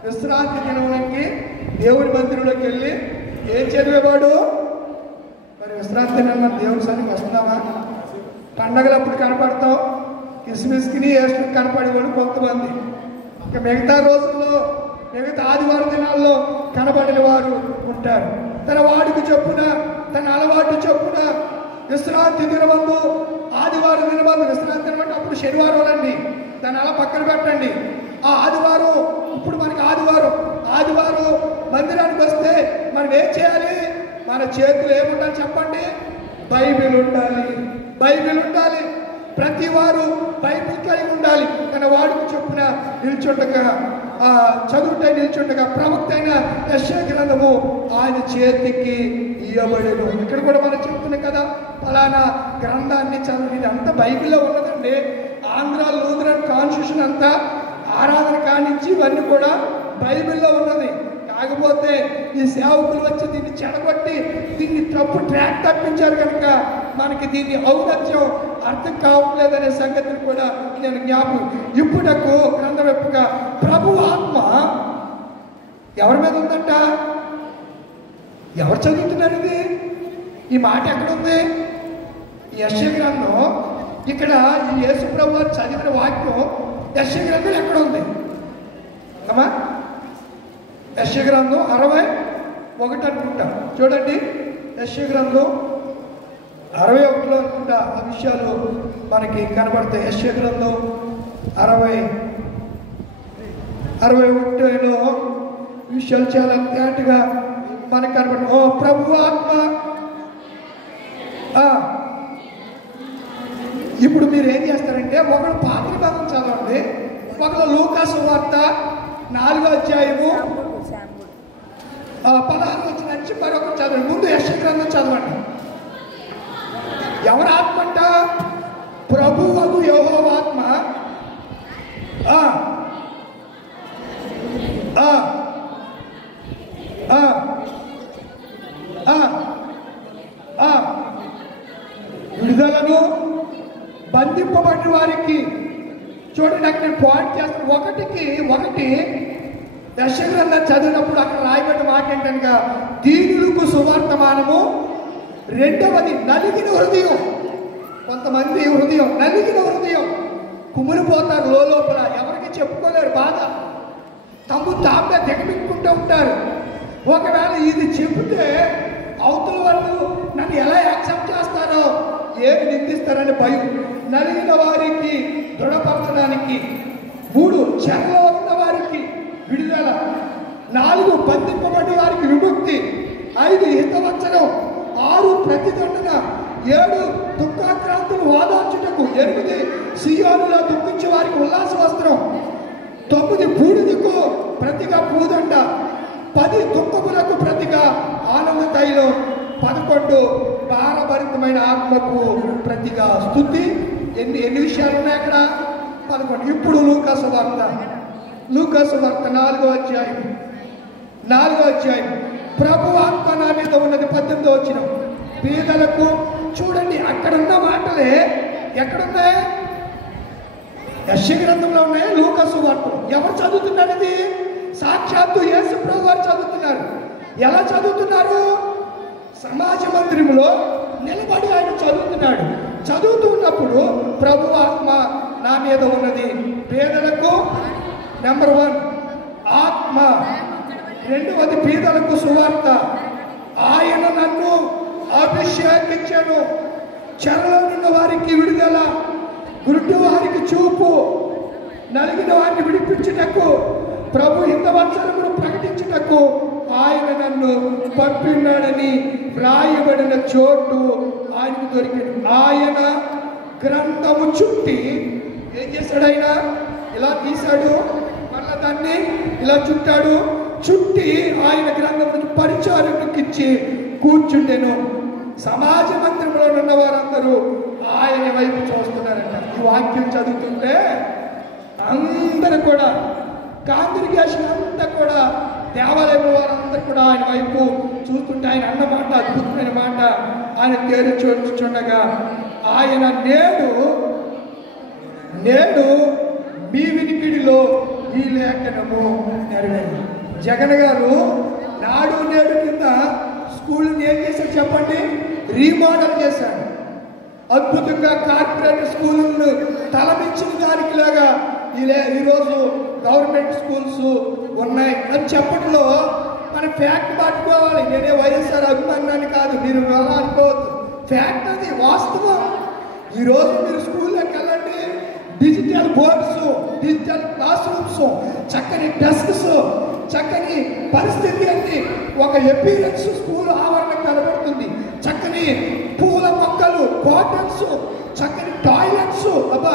విశ్రాంతి దినంలోకి దేవుడి మందిరంలోకి వెళ్ళి ఏం చదివేవాడు? మరి విశ్రాంతి దినం మన దేవుడి సన్నిధికి వస్తున్నామా? పండగలప్పుడు కనపడతాం, కిస్మిస్కి ఏసుకు కనపడేవాడు కొంతమంది. ఇంకా మిగతా రోజుల్లో, మిగతా ఆదివారం దినాల్లో కనబడిన వారు ఉంటారు. తన వాడికి చొప్పున, తన అలవాటు చొప్పున విశ్రాంతి దినమందు, ఆదివారం దినమందు, విశ్రాంతి దినమంటే అప్పుడు శనివారం అండి, దాన్ని అలా పక్కన పెట్టండి. ఆ ఆదివారం, ఇప్పుడు మనకి ఆదివారం మందిరానికి వస్తే మనం ఏం చేయాలి? మన చేతులు ఏముండాలి చెప్పండి? బైబిల్ ఉండాలి, బైబిల్ ఉండాలి. ప్రతి వారు బైబిల్ కలిగి ఉండాలి. తన వాడికి చొప్పున నిల్చుండగా, చదువుటై నిల్చుండగా ప్రవక్త అయిన యెషయా గ్రంథము ఆయన చేతికి ఇవ్వబడేను. ఇక్కడ కూడా మనం చెప్తున్నాం కదా, ఫలానా గ్రంథాన్ని చదివి, అంతా బైబిల్లో ఉన్నదండి. ఆంధ్ర లూథరన్ కాన్స్టిట్యూషన్ అంతా ఆరాధన కానించి ఇవన్నీ కూడా బైబిల్లో ఉన్నది. కాకపోతే ఈ సేవకులు వచ్చి దీన్ని చెడగొట్టి దీన్ని తప్పు ట్రాక్ తప్పించారు కనుక మనకి దీన్ని ఔన్నత్యం అర్థం కావట్లేదనే సంగతిని కూడా నేను జ్ఞాపకం. ఇప్పుడకు గ్రంథం వెప్పుగా ప్రభు ఆత్మ ఎవరి మీద ఉందంట? ఎవరు చదువుతున్నారు ఇది? ఈ మాట ఎక్కడుంది? ఈ యెషయా గ్రంథం, ఇక్కడ ఈ యేసు ప్రభు వారు చదివిన వాక్యం యెషయా గ్రంథం ఎక్కడుంది అమ్మా? యెషయా గ్రంథం 61 అనుకుంటా. చూడండి, యెషయా గ్రంథం 61లో అనుకుంటా ఆ విషయాలు మనకి కనబడతాయి. యెషయా గ్రంథం 61లో విషయాలు చాలా తేటగా మనకు కనబడతాయి. ఓ ప్రభు ఆత్మ, ఇప్పుడు మీరు ఏం చేస్తారంటే, ఒకడు పాత నిబంధన చదవండి, ఒకడు లూకా సువార్త 4వ అధ్యాయము 16 వచ్చిన నుంచి మరొకటి చదవండి. ముందు యెషయా గ్రంథం చదవండి. ఎవరి ఆత్మ అంట? ప్రభువగు యెహోవా ఆత్మ విడుదలను బంధింపబడిన వారికి. చూడండి, అక్కడ నేను పాయింట్ చేస్తాను. ఒకటి యెషయా గ్రంథం చదివినప్పుడు అక్కడ రాయబడిన మాట ఏంటనగా దీనులకు సువార్తమానము. రెండవది నలిగిన హృదయం. కొంతమంది హృదయం నలిగిన హృదయం, కుమిలిపోతారు లోపల, ఎవరికి చెప్పుకోలేరు బాధ, తామే దిగమిక్కుంటూ ఉంటారు. ఒకవేళ ఇది చెబితే అవతల వాళ్ళు నన్ను ఎలా యాక్సెప్ట్ చేస్తారో, ఏమి నిందిస్తారని భయం. నలిగిన వారికి దృఢపరచడానికి. 3 చెరలో ఉన్న వారికి విడుదల. 4 బంధింపబడిన వారికి విముక్తి. 5 హితవచనం. 6 ప్రతిదండన. 7 దుఃఖాక్రాంతులు ఓదార్చుటకు. 8 సియోనులో దుఃఖించే వారికి ఉల్లాస వస్త్రం. 9 బూడిదకు ప్రతిగా పూదండ. 10 దుఃఖములకు ప్రతిగా ఆనంద తైలం. 11 భారభరితమైన ఆత్మకు ప్రతిగా స్తుతి. ఎన్ని విషయాలు ఉన్నాయి అక్కడ? 11. ఇప్పుడు లూకా సువార్త 4వ అధ్యాయం. ప్రభు ఆత్మ నా మీద ఉన్నది. 18వ వచనం. పేదలకు. చూడండి, అక్కడున్న మాటలే ఎక్కడున్నాయి? యెషయా గ్రంథంలో ఉన్నాయి, లూకా సువార్తలో. ఎవరు చదువుతున్నారు? ఇది సాక్షాత్తు యేసు ప్రభు వారు చదువుతున్నారు. ఎలా చదువుతున్నారు? సమాజ మందిరంలో నిలబడి ఆయన చదువుతున్నాడు. చదువుతున్నప్పుడు ప్రభు ఆత్మ నా మీద ఉన్నది. పేదలకు నెంబర్ 1 ఆత్మ. 2వది పేదలకు సువార్త. ఆయన నన్ను అభిషేకించాను. చెరలో ఉన్న వారికి విడుదల, గురుడు వారికి చూపు, నలిగిన వారిని విడిపించుటకు, ప్రభు హితవచనమును ప్రకటించుటకు ఆయన నన్ను పంపినాడని రాయబడిన చోటు ఆయనకు దొరికింది. ఆయన గ్రంథము చుట్టి ఏం చేశాడు? ఆయన ఇలా తీశాడు, మళ్ళా దాన్ని ఇలా చుట్టాడు. చుట్టి ఆయన గ్రంథం పరిచారకునికి ఇచ్చి కూర్చుండెను. సమాజ మందిరంలో ఉన్న వారందరూ ఆయన వైపు చూస్తున్నారంట. ఈ వాక్యం చదువుతుంటే అందరూ కూడా, కాంగ్రిగేషన్ అంతా కూడా, దేవాలయం వారందరూ కూడా ఆయన వైపు చూస్తుంటే ఆయన అన్నమాట అద్భుతమైన మాట. ఆయన తేరు చూడగా ఆయన నేడు మీ వినికిడిలో ఈ లేఖనము నెరవేరు. జగన్ గారు నాడు నేడు కింద స్కూల్ని ఏం చేశారు చెప్పండి? రీమోడల్ చేశాడు. అద్భుతంగా కార్పొరేట్ స్కూళ్ళను తలమించిన దానికి లాగా ఈరోజు గవర్నమెంట్ స్కూల్స్ ఉన్నాయి అని చెప్పట్లో మన ఫ్యాక్ట్ పట్టుకోవాలి. నేనే వైఎస్ఆర్ అభిమానాన్ని కాదు, మీరు ఎలా అనుకోవద్దు. ఫ్యాక్ట్ అది, వాస్తవం. ఈరోజు మీరు స్కూల్లోకి వెళ్ళండి, digital boards, digital class rooms, చక్కని డెస్క్స్, చక్కని పరిస్థితి అన్ని ఒక ఎపీరెన్స్ స్కూల్ ఆవరణ కనబడుతుంది. చక్కని పూల మొక్కలు, కాటన్స్, చక్కని టాయిలెట్స్. అబ్బా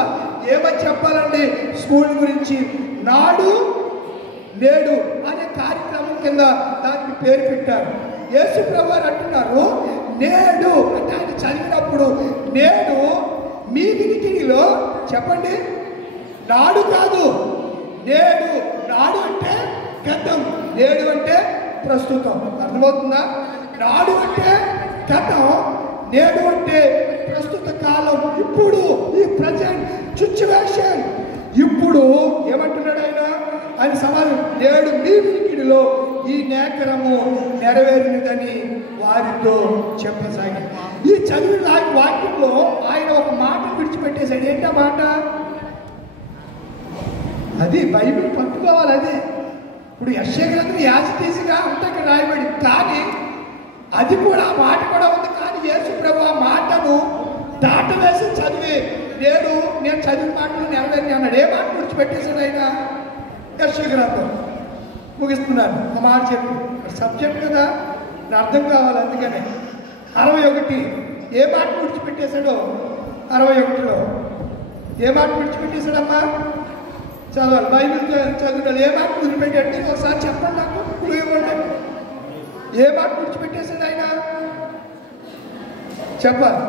ఏమని చెప్పాలండి స్కూల్ గురించి? నాడు నేడు అనే కార్యక్రమం కింద దానికి పేరు పెట్టారు. యేసు ప్రభువారు అంటున్నారు నేడు అంటే ఆయన చదివినప్పుడు నేడు మీ వినికిడిలో చెప్పండి. నాడు కాదు, నేడు. నాడు అంటే గతం, నేడు అంటే ప్రస్తుతం. అర్థమవుతుందా? నాడు అంటే గతం, నేడు అంటే ప్రస్తుత కాలం. ఇప్పుడు ఈ ప్రజెంట్ సిచ్యువేషన్. ఇప్పుడు ఏమంటున్నాడు ఆయన సమాధానం, నేడు మీ వినికిడిలో ఈ నేకరము నెరవేరినదని వారితో చెప్పసాగి. ఈ చదివిన వాక్యంలో ఆయన ఒక మాట విడిచిపెట్టేశాడు. ఏంటా మాట? అది బైబిల్ పట్టుకోవాలి. అదే ఇప్పుడు యెషయా గ్రంథం యాజిటీసిగా అంతా ఇక్కడ రాయబడి, కానీ అది కూడా ఆ మాట కూడా ఉంది. కానీ యేసు ప్రభు ఆ మాటను దాటవేసి చదివి నేను చదివిన మాటలు నెరవేరి అన్నాడు. ఏ మాట విడిచిపెట్టేశాడు ఆయన? యెషయా గ్రంథం ముగిస్తున్నాను. ఒక మాట చెప్పి సబ్జెక్ట్ కదా, నా అర్థం కావాలి. అందుకనే 61 ఏ మాట విడిచిపెట్టేశాడో, 61లో ఏ మాట విడిచిపెట్టేశాడమ్మా? చదవాలి. బైబిల్ చదువుతాడు. ఏ మాట విడిచిపెట్టాడు? ఒకసారి చెప్పండి, నాకు ఇప్పుడు ఇవ్వండి. ఏ మాట విడిచిపెట్టేశాడు ఆయన? చెప్పాలి.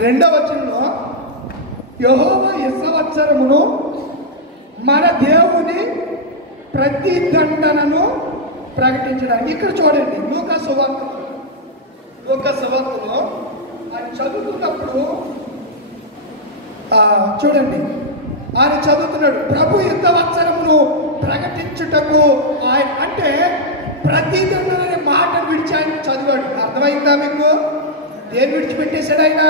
2వ వచనంలో యెహోవా ఈ సంవత్సరమును మన దేవుని ప్రతి దండనను ప్రకటించడానికి. ఇక్కడ చూడండి, లూకా సువార్తలో ఆయన చదువుతున్నప్పుడు చూడండి, ఆయన చదువుతున్నాడు ప్రభు ఈ సంవత్సరమును ప్రకటించుటకు. ఆయన అంటే ప్రతి దండన అనే మాట విడిచి ఆయన చదివాడు. అర్థమైందా మీకు? ఏం విడిచిపెట్టేశాడు ఆయన?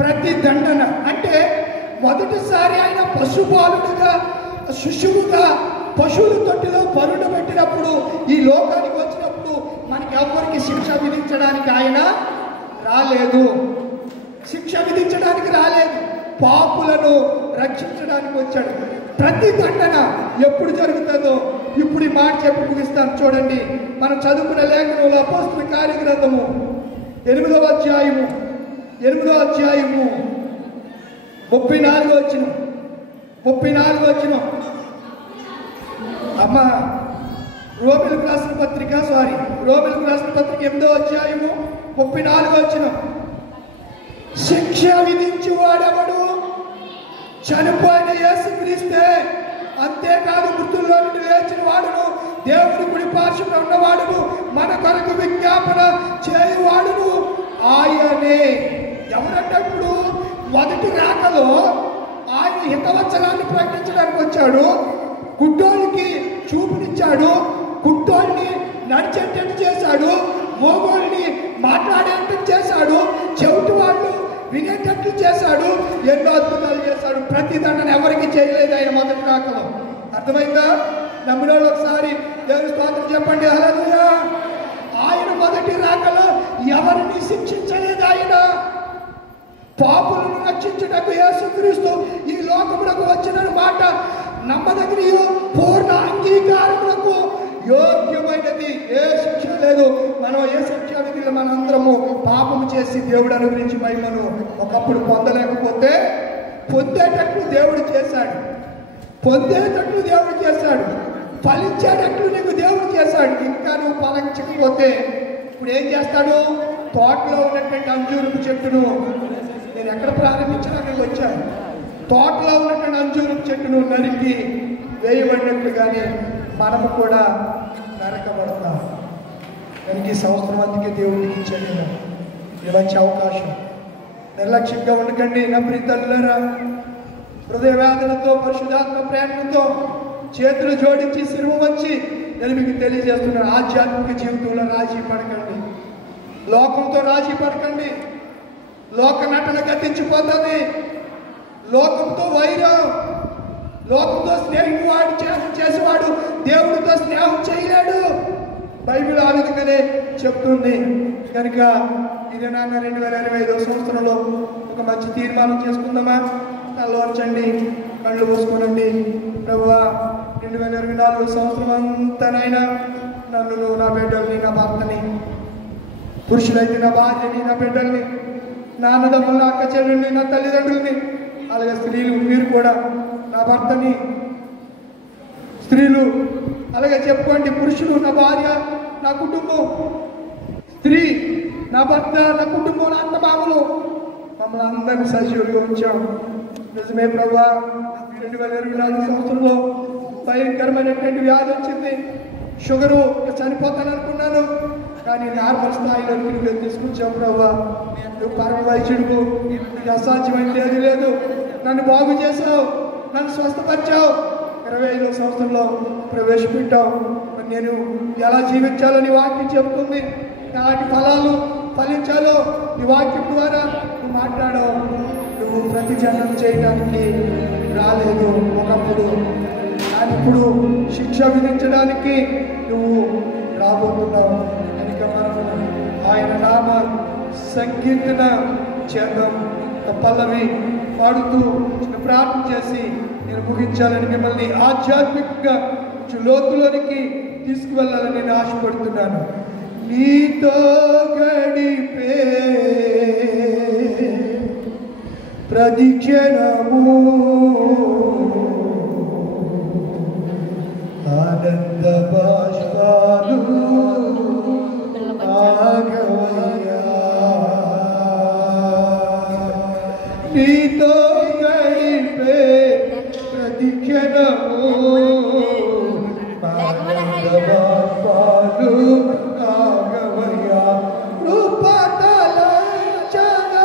ప్రతి దండన అంటే మొదటిసారి ఆయన పశుపాలుడుగా, శిశువుగా పశువుల తొట్టిలో పరుడు పెట్టినప్పుడు, ఈ లోకానికి వచ్చినప్పుడు మనకి ఎవరికి శిక్ష విధించడానికి ఆయన రాలేదు. శిక్ష విధించడానికి రాలేదు, పాపులను రక్షించడానికి వచ్చాడు. ప్రతి దండన ఎప్పుడు జరుగుతుందో ఇప్పుడు ఈ మాట చెప్పి ముగిస్తాను. చూడండి, మనం చదువుకున్న లేఖనంలో అపోస్తలుల కార్యగ్రంథము 8వ అధ్యాయము 34వ వచనం. అమ్మ రోమిలకు రాసిన పత్రిక 8వ అధ్యాయము 34వ వచనం. శిక్ష విధించువాడెవడు? చనిపోయిన యేసుక్రీస్తే. అంతేకాదు మృతుల్లో నుండి లేచిన వాడును, దేవుడి కుడి పార్శ్వమున ఉన్నవాడును, మన కొరకు విజ్ఞాపన చేయువాడును ఆయనే. ఎవరంటే ఇప్పుడు మొదటి రాకలో ఆయన హితవచనాన్ని ప్రకటించడానికి వచ్చాడు. గుడ్డోళ్ళకి చూపునిచ్చాడు, గుడ్డోళ్ళని నడిచేటట్టు చేశాడు, మోగోళ్ళని మాట్లాడేటట్టు చేశాడు, చెవిటి వాళ్ళు వినేటట్లు చేశాడు, ఎన్నో అద్భుతాలు చేశాడు. ప్రతి దండన ఎవరికి చేయలేదు ఆయన మొదటి రాకలో. అర్థమైందా? నమ్మిన వాళ్ళు ఒకసారి దేవుని స్తోత్రం చెప్పండి. హల్లెలూయా. ఆయన మొదటి రాకలో ఎవరిని శిక్షించలేదు. ఆయన పాపులను రక్షించుటకు యేసుక్రీస్తు ఈ లోకములకు వచ్చిన మాట నమ్మదగిన పూర్ణ అంగీకారములకు యోగ్యమైనది. ఏ శిక్ష లేదు. మనం ఏ శిక్ష విధిలో మనందరము పాపము చేసి దేవుడు అనుగ్రహించి మహిమను ఒకప్పుడు పొందలేకపోతే పొందేటట్లు దేవుడు చేశాడు. ఫలించేటట్లు నీకు దేవుడు చేశాడు. ఇంకా నువ్వు ఫలించకపోతే ఇప్పుడు ఏం చేస్తాడు? తోటలో ఉన్నటువంటి అంజూరపు చెట్టును, నేను ఎక్కడ ప్రారంభించడానికి వచ్చాను, తోటలో ఉన్నటువంటి అంజూరపు చెట్టును నరికి వేయబడినట్లుగానే మనము కూడా నరకబడతాం. దానికి సంవత్సరం అందుకే దేవుడికి ఇచ్చాడు. ఇది మంచి అవకాశం. నిర్లక్ష్యంగా ఉండకండి నా ప్రియ తల్లులారా. హృదయ వేదనతో పరిశుద్ధాత్మ ప్రేరణతో చేతులు జోడించి శిరువు వచ్చి నేను మీకు తెలియజేస్తున్నాను, ఆధ్యాత్మిక జీవితంలో రాజీ పడకండి, లోకంతో రాజీ పడకండి. లోక నటన గతించిపోతుంది. లోకంతో వైరం, లోకంతో స్నేహం చేసేవాడు దేవుడితో స్నేహం చేయలేడు. బైబిల్ ఆ విధంగానే చెప్తుంది. కనుక ఇదే నాన్న 2025 సంవత్సరంలో ఒక మంచి తీర్మానం చేసుకుందామా? తలవంచండి, కళ్ళు మూసుకోనండి. ప్రభువా, 2024 సంవత్సరం అంతానైనా నన్ను, నా బిడ్డల్ని, నా భర్తని, పురుషులైతే నా భార్యని, నా బిడ్డల్ని, నా అన్నదమ్ముల్ని, అక్క చెల్లెల్ని, నా తల్లిదండ్రుల్ని, అలాగే స్త్రీలు మీరు కూడా నా భర్తని, స్త్రీలు అలాగే చెప్పుకోండి, పురుషులు నా భార్య, నా కుటుంబం, స్త్రీ నా భర్త, నా కుటుంబం, నా అత్తమామలు, మమ్మల్ని అందరినీ సజీవులుగా ఉంచాం. నిజమే ప్రభువా, 2024 సంవత్సరంలో భయంకరమైనటువంటి వ్యాధి వచ్చింది. షుగరు, చనిపోతాను అనుకున్నాను, కానీ నార్మల్ స్థాయిలో నువ్వు తీసుకొచ్చావు ప్రభువా. నువ్వు పరమ వైద్యుడు, నీకు అసాధ్యమైంది ఏది లేదు. నన్ను బాగు చేసావు, నన్ను స్వస్థపరిచావు, 25వ సంవత్సరంలో ప్రవేశపెట్టావు. నేను ఎలా జీవించాలని వాక్యం చెబుతుంది, ఎలాంటి ఫలాలు ఫలించాలో నీ వాక్యం ద్వారా నువ్వు మాట్లాడావు. నువ్వు ప్రతి జనం చేయడానికి రాలేదు ఒకప్పుడు, కానీ ఇప్పుడు శిక్ష విధించడానికి నువ్వు రాబోతున్నావు. కనుక మనం ఆయన నామ సంకీర్తన చేద్దాం. పల్లవి పాడుతూ ప్రార్థన చేసి నేను ముగించాలని, మిమ్మల్ని ఆధ్యాత్మికంగా లోతులోనికి తీసుకువెళ్ళాలని నేను ఆశపడుతున్నాను. నీతో గడిపే ప్రతిక్షణము ఆనంద బాష్పాలు ఆగవయ్యా. నీతో గడిపే ప్రతిక్షణము ఆనంద బాష్పాలు ఆగవయ్యా. కృపతల చగా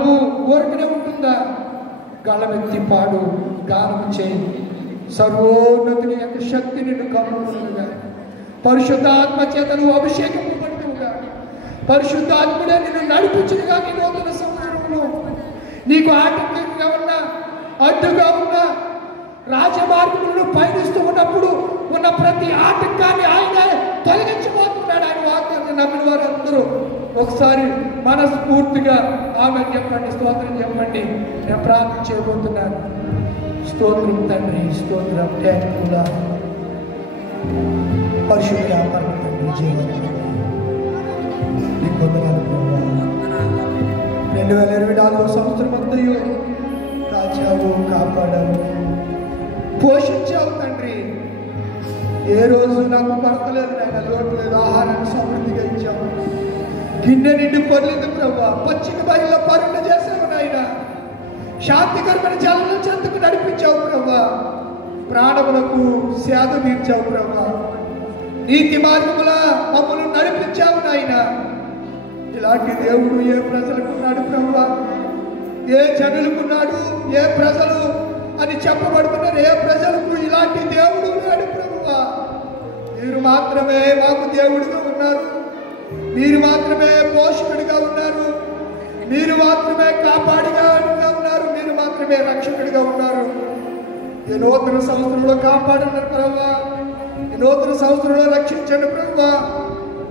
గానము ఊరికనే ఉంటుందా? గళమెత్తి పాడు, గానము చేయి. సర్వోన్నతుని యొక్క శక్తి నిన్ను కమ్మునుగా, పరిశుద్ధాత్మ చేత నువ్వు అభిషేకింపబడుతుగా, పరిశుద్ధాత్ముడే నిన్ను నడిపించుగా. నీ నూతన సంవత్సరంలో నీకు ఆటంకంగా ఉన్న, అడ్డుగా ఉన్న రాజమార్గములను పయనిస్తూ ఉన్నప్పుడు ఉన్న ప్రతి ఆటంకాన్ని ఆయన తొలగించబోతున్నాడు. ఆయన వాక్యాన్ని నమ్మిన వారందరూ ఒకసారి మనస్ఫూర్తిగా ఆమె చెప్పండి, స్తోత్రం చెప్పండి. నేను ప్రార్థన చేయబోతున్నాను. స్తోత్రం తండ్రి, స్తోత్రం. థాంక్యూ పరిశుద్ధ తండ్రి, జీవన నీకు వందనాలు ప్రభువా. 2024 సంవత్సరం అంతయు కాచావు, కాపాడావు, పోషించావు తండ్రి. ఏ రోజు నాకు కొరత లేదు నాయన, లోటు లేదు. ఆహారాన్ని సమృద్ధిగా ఇచ్చావు. గిన్నె నిండి పొర్లింది ప్రభా. పచ్చిక బయలులో పరుండ చేసావు నాయన. శాంతికరమైన జలం చెంతకు నడిపించావు ప్రభా. ప్రాణములకు సేద తీర్చావు ప్రభా. నీతి మార్గముల మమ్మల్ని నడిపించావు నాయన. ఇలాంటి దేవుడు ఏ ప్రజలకున్నాడు ప్రభా? ఏ జనులకున్నాడు? ఏ ప్రజలు అని చెప్పబడుతున్నారు. ఏ ప్రజలకు ఇలాంటి దేవుడు లేడు ప్రభువా. మీరు మాత్రమే మాకు దేవుడిగా ఉన్నారు. మీరు మాత్రమే పోషకుడిగా ఉన్నారు. మీరు మాత్రమే కాపాడిగా ఉన్నారు. మీరు మాత్రమే రక్షకుడిగా ఉన్నారు. ఈ నూతన సంవత్సరంలో కాపాడండి ప్రభువా. ఈ నూతన సంవత్సరంలో రక్షించండి ప్రభువా.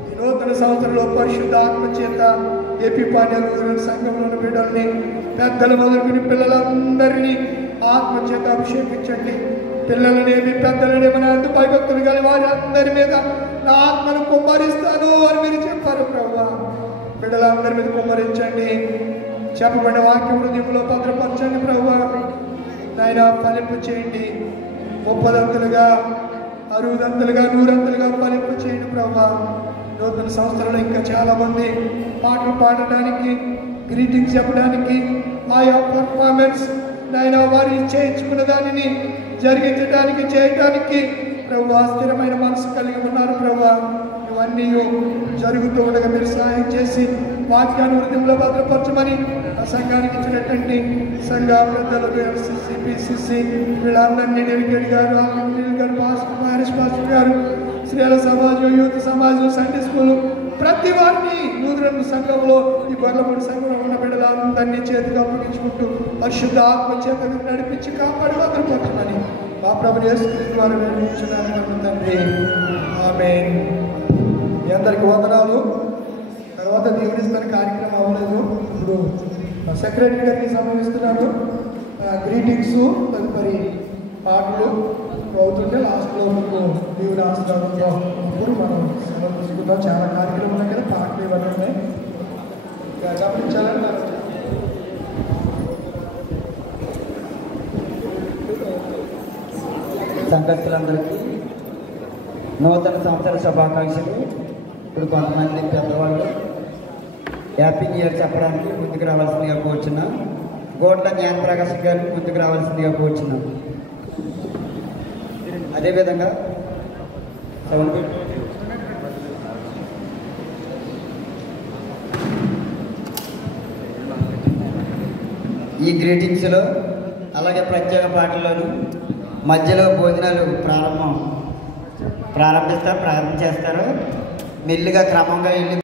ఈ నూతన సంవత్సరంలో పరిశుద్ధ ఆత్మ చేత ఎపిపాన్యాలు సంఘంలోని బిడ్డల్ని, పెద్దల మొదలుకుని పిల్లలందరినీ ఆత్మ చేత అభిషేకించండి. పిల్లలనేమి పెద్దలనేమి అందు భయభక్తులు కలిగి వారి అందరి మీద నా ఆత్మను కుమ్మరిస్తాను అని మీరు చెప్పారు ప్రభువా. బిడ్డలందరి మీద కుమ్మరించండి. చెప్పబడిన వాక్యం హృదయంలో భద్రపరచండి ప్రభువా. నాయన ఫలింపు చేయండి. 30దంతులుగా, 60దంతులుగా, 100దంతులుగా ఫలింపు చేయండి ప్రభువా. నూతన సంవత్సరంలో ఇంకా చాలా మంది పాటలు పాడడానికి, గ్రీటింగ్స్ చెప్పడానికి, ఆయా పర్ఫార్మెన్స్ నాయన వారి చేయించుకున్న దానిని జరిగించడానికి, చేయడానికి ప్రభువా స్థిరమైన మనసు కలిగి ఉన్నారు ప్రభువా. ఇవన్నీ జరుగుతూ ఉండగా మీరు సహాయం చేసి వాక్యాన్ని హృదయంలో భద్రపరచమని ఆ సంఘానికి ఇచ్చినటువంటి సంఘ పెద్దలు, పిసిసి వీళ్ళందరినీ డెలిగేట్ గారు, పాస్టర్ గారు, స్త్రీల సమాజం, యూత్ సమాజం, సండే స్కూలు, ప్రతి వారిని నూతన సంఘంలో ఈ గొర్రెలపూడి సంఘంలో ఉన్న బిడ్డలందరినీ చేతిగా అప్పగించుకుంటూ పరిశుద్ధ ఆత్మ చేత నడిపించి కాపాడి భద్రపరచమని మా ప్రభువు యేసుక్రీస్తు ద్వారా వేడుకుంటున్నాను తండ్రి. ఆమేన్. మీ అందరికి వందనాలు. తర్వాత దేవుడిస్తున్న కార్యక్రమం అవ్వలేదు. ఇప్పుడు సెక్రటరీ గారికి సంబంధిస్తున్నాను. గ్రీటింగ్స్, తదుపరి పాటలు అవుతుంటే లాస్ట్లో మీకు దేవుని ఆశీర్వాదంతో ఇప్పుడు మనం సెలవు తీసుకుంటాం. చాలా కార్యక్రమాలు ఉన్నాయి కదా, పాటలు ఇవన్నీ ఉన్నాయి, గమనించాలని సంఘస్థులందరికీ నూతన సంవత్సర శుభాకాంక్షలు. ఇప్పుడు కొంతమంది పెద్దవాళ్ళు హ్యాపీ న్యూ ఇయర్ చెప్పడానికి ముందుకు రావాల్సిందిగా కోరుచున్నాం. గోడ్ల జ్ఞానప్రకాశం గారు ముందుకు రావాల్సిందిగా కోరుచున్నాం. అదేవిధంగా ఈ గ్రీటింగ్స్లో అలాగే ప్రత్యేక పాటల్లోనూ మధ్యలో భోజనాలు ప్రారంభిస్తారు. మెల్లిగా క్రమంగా వెళ్ళి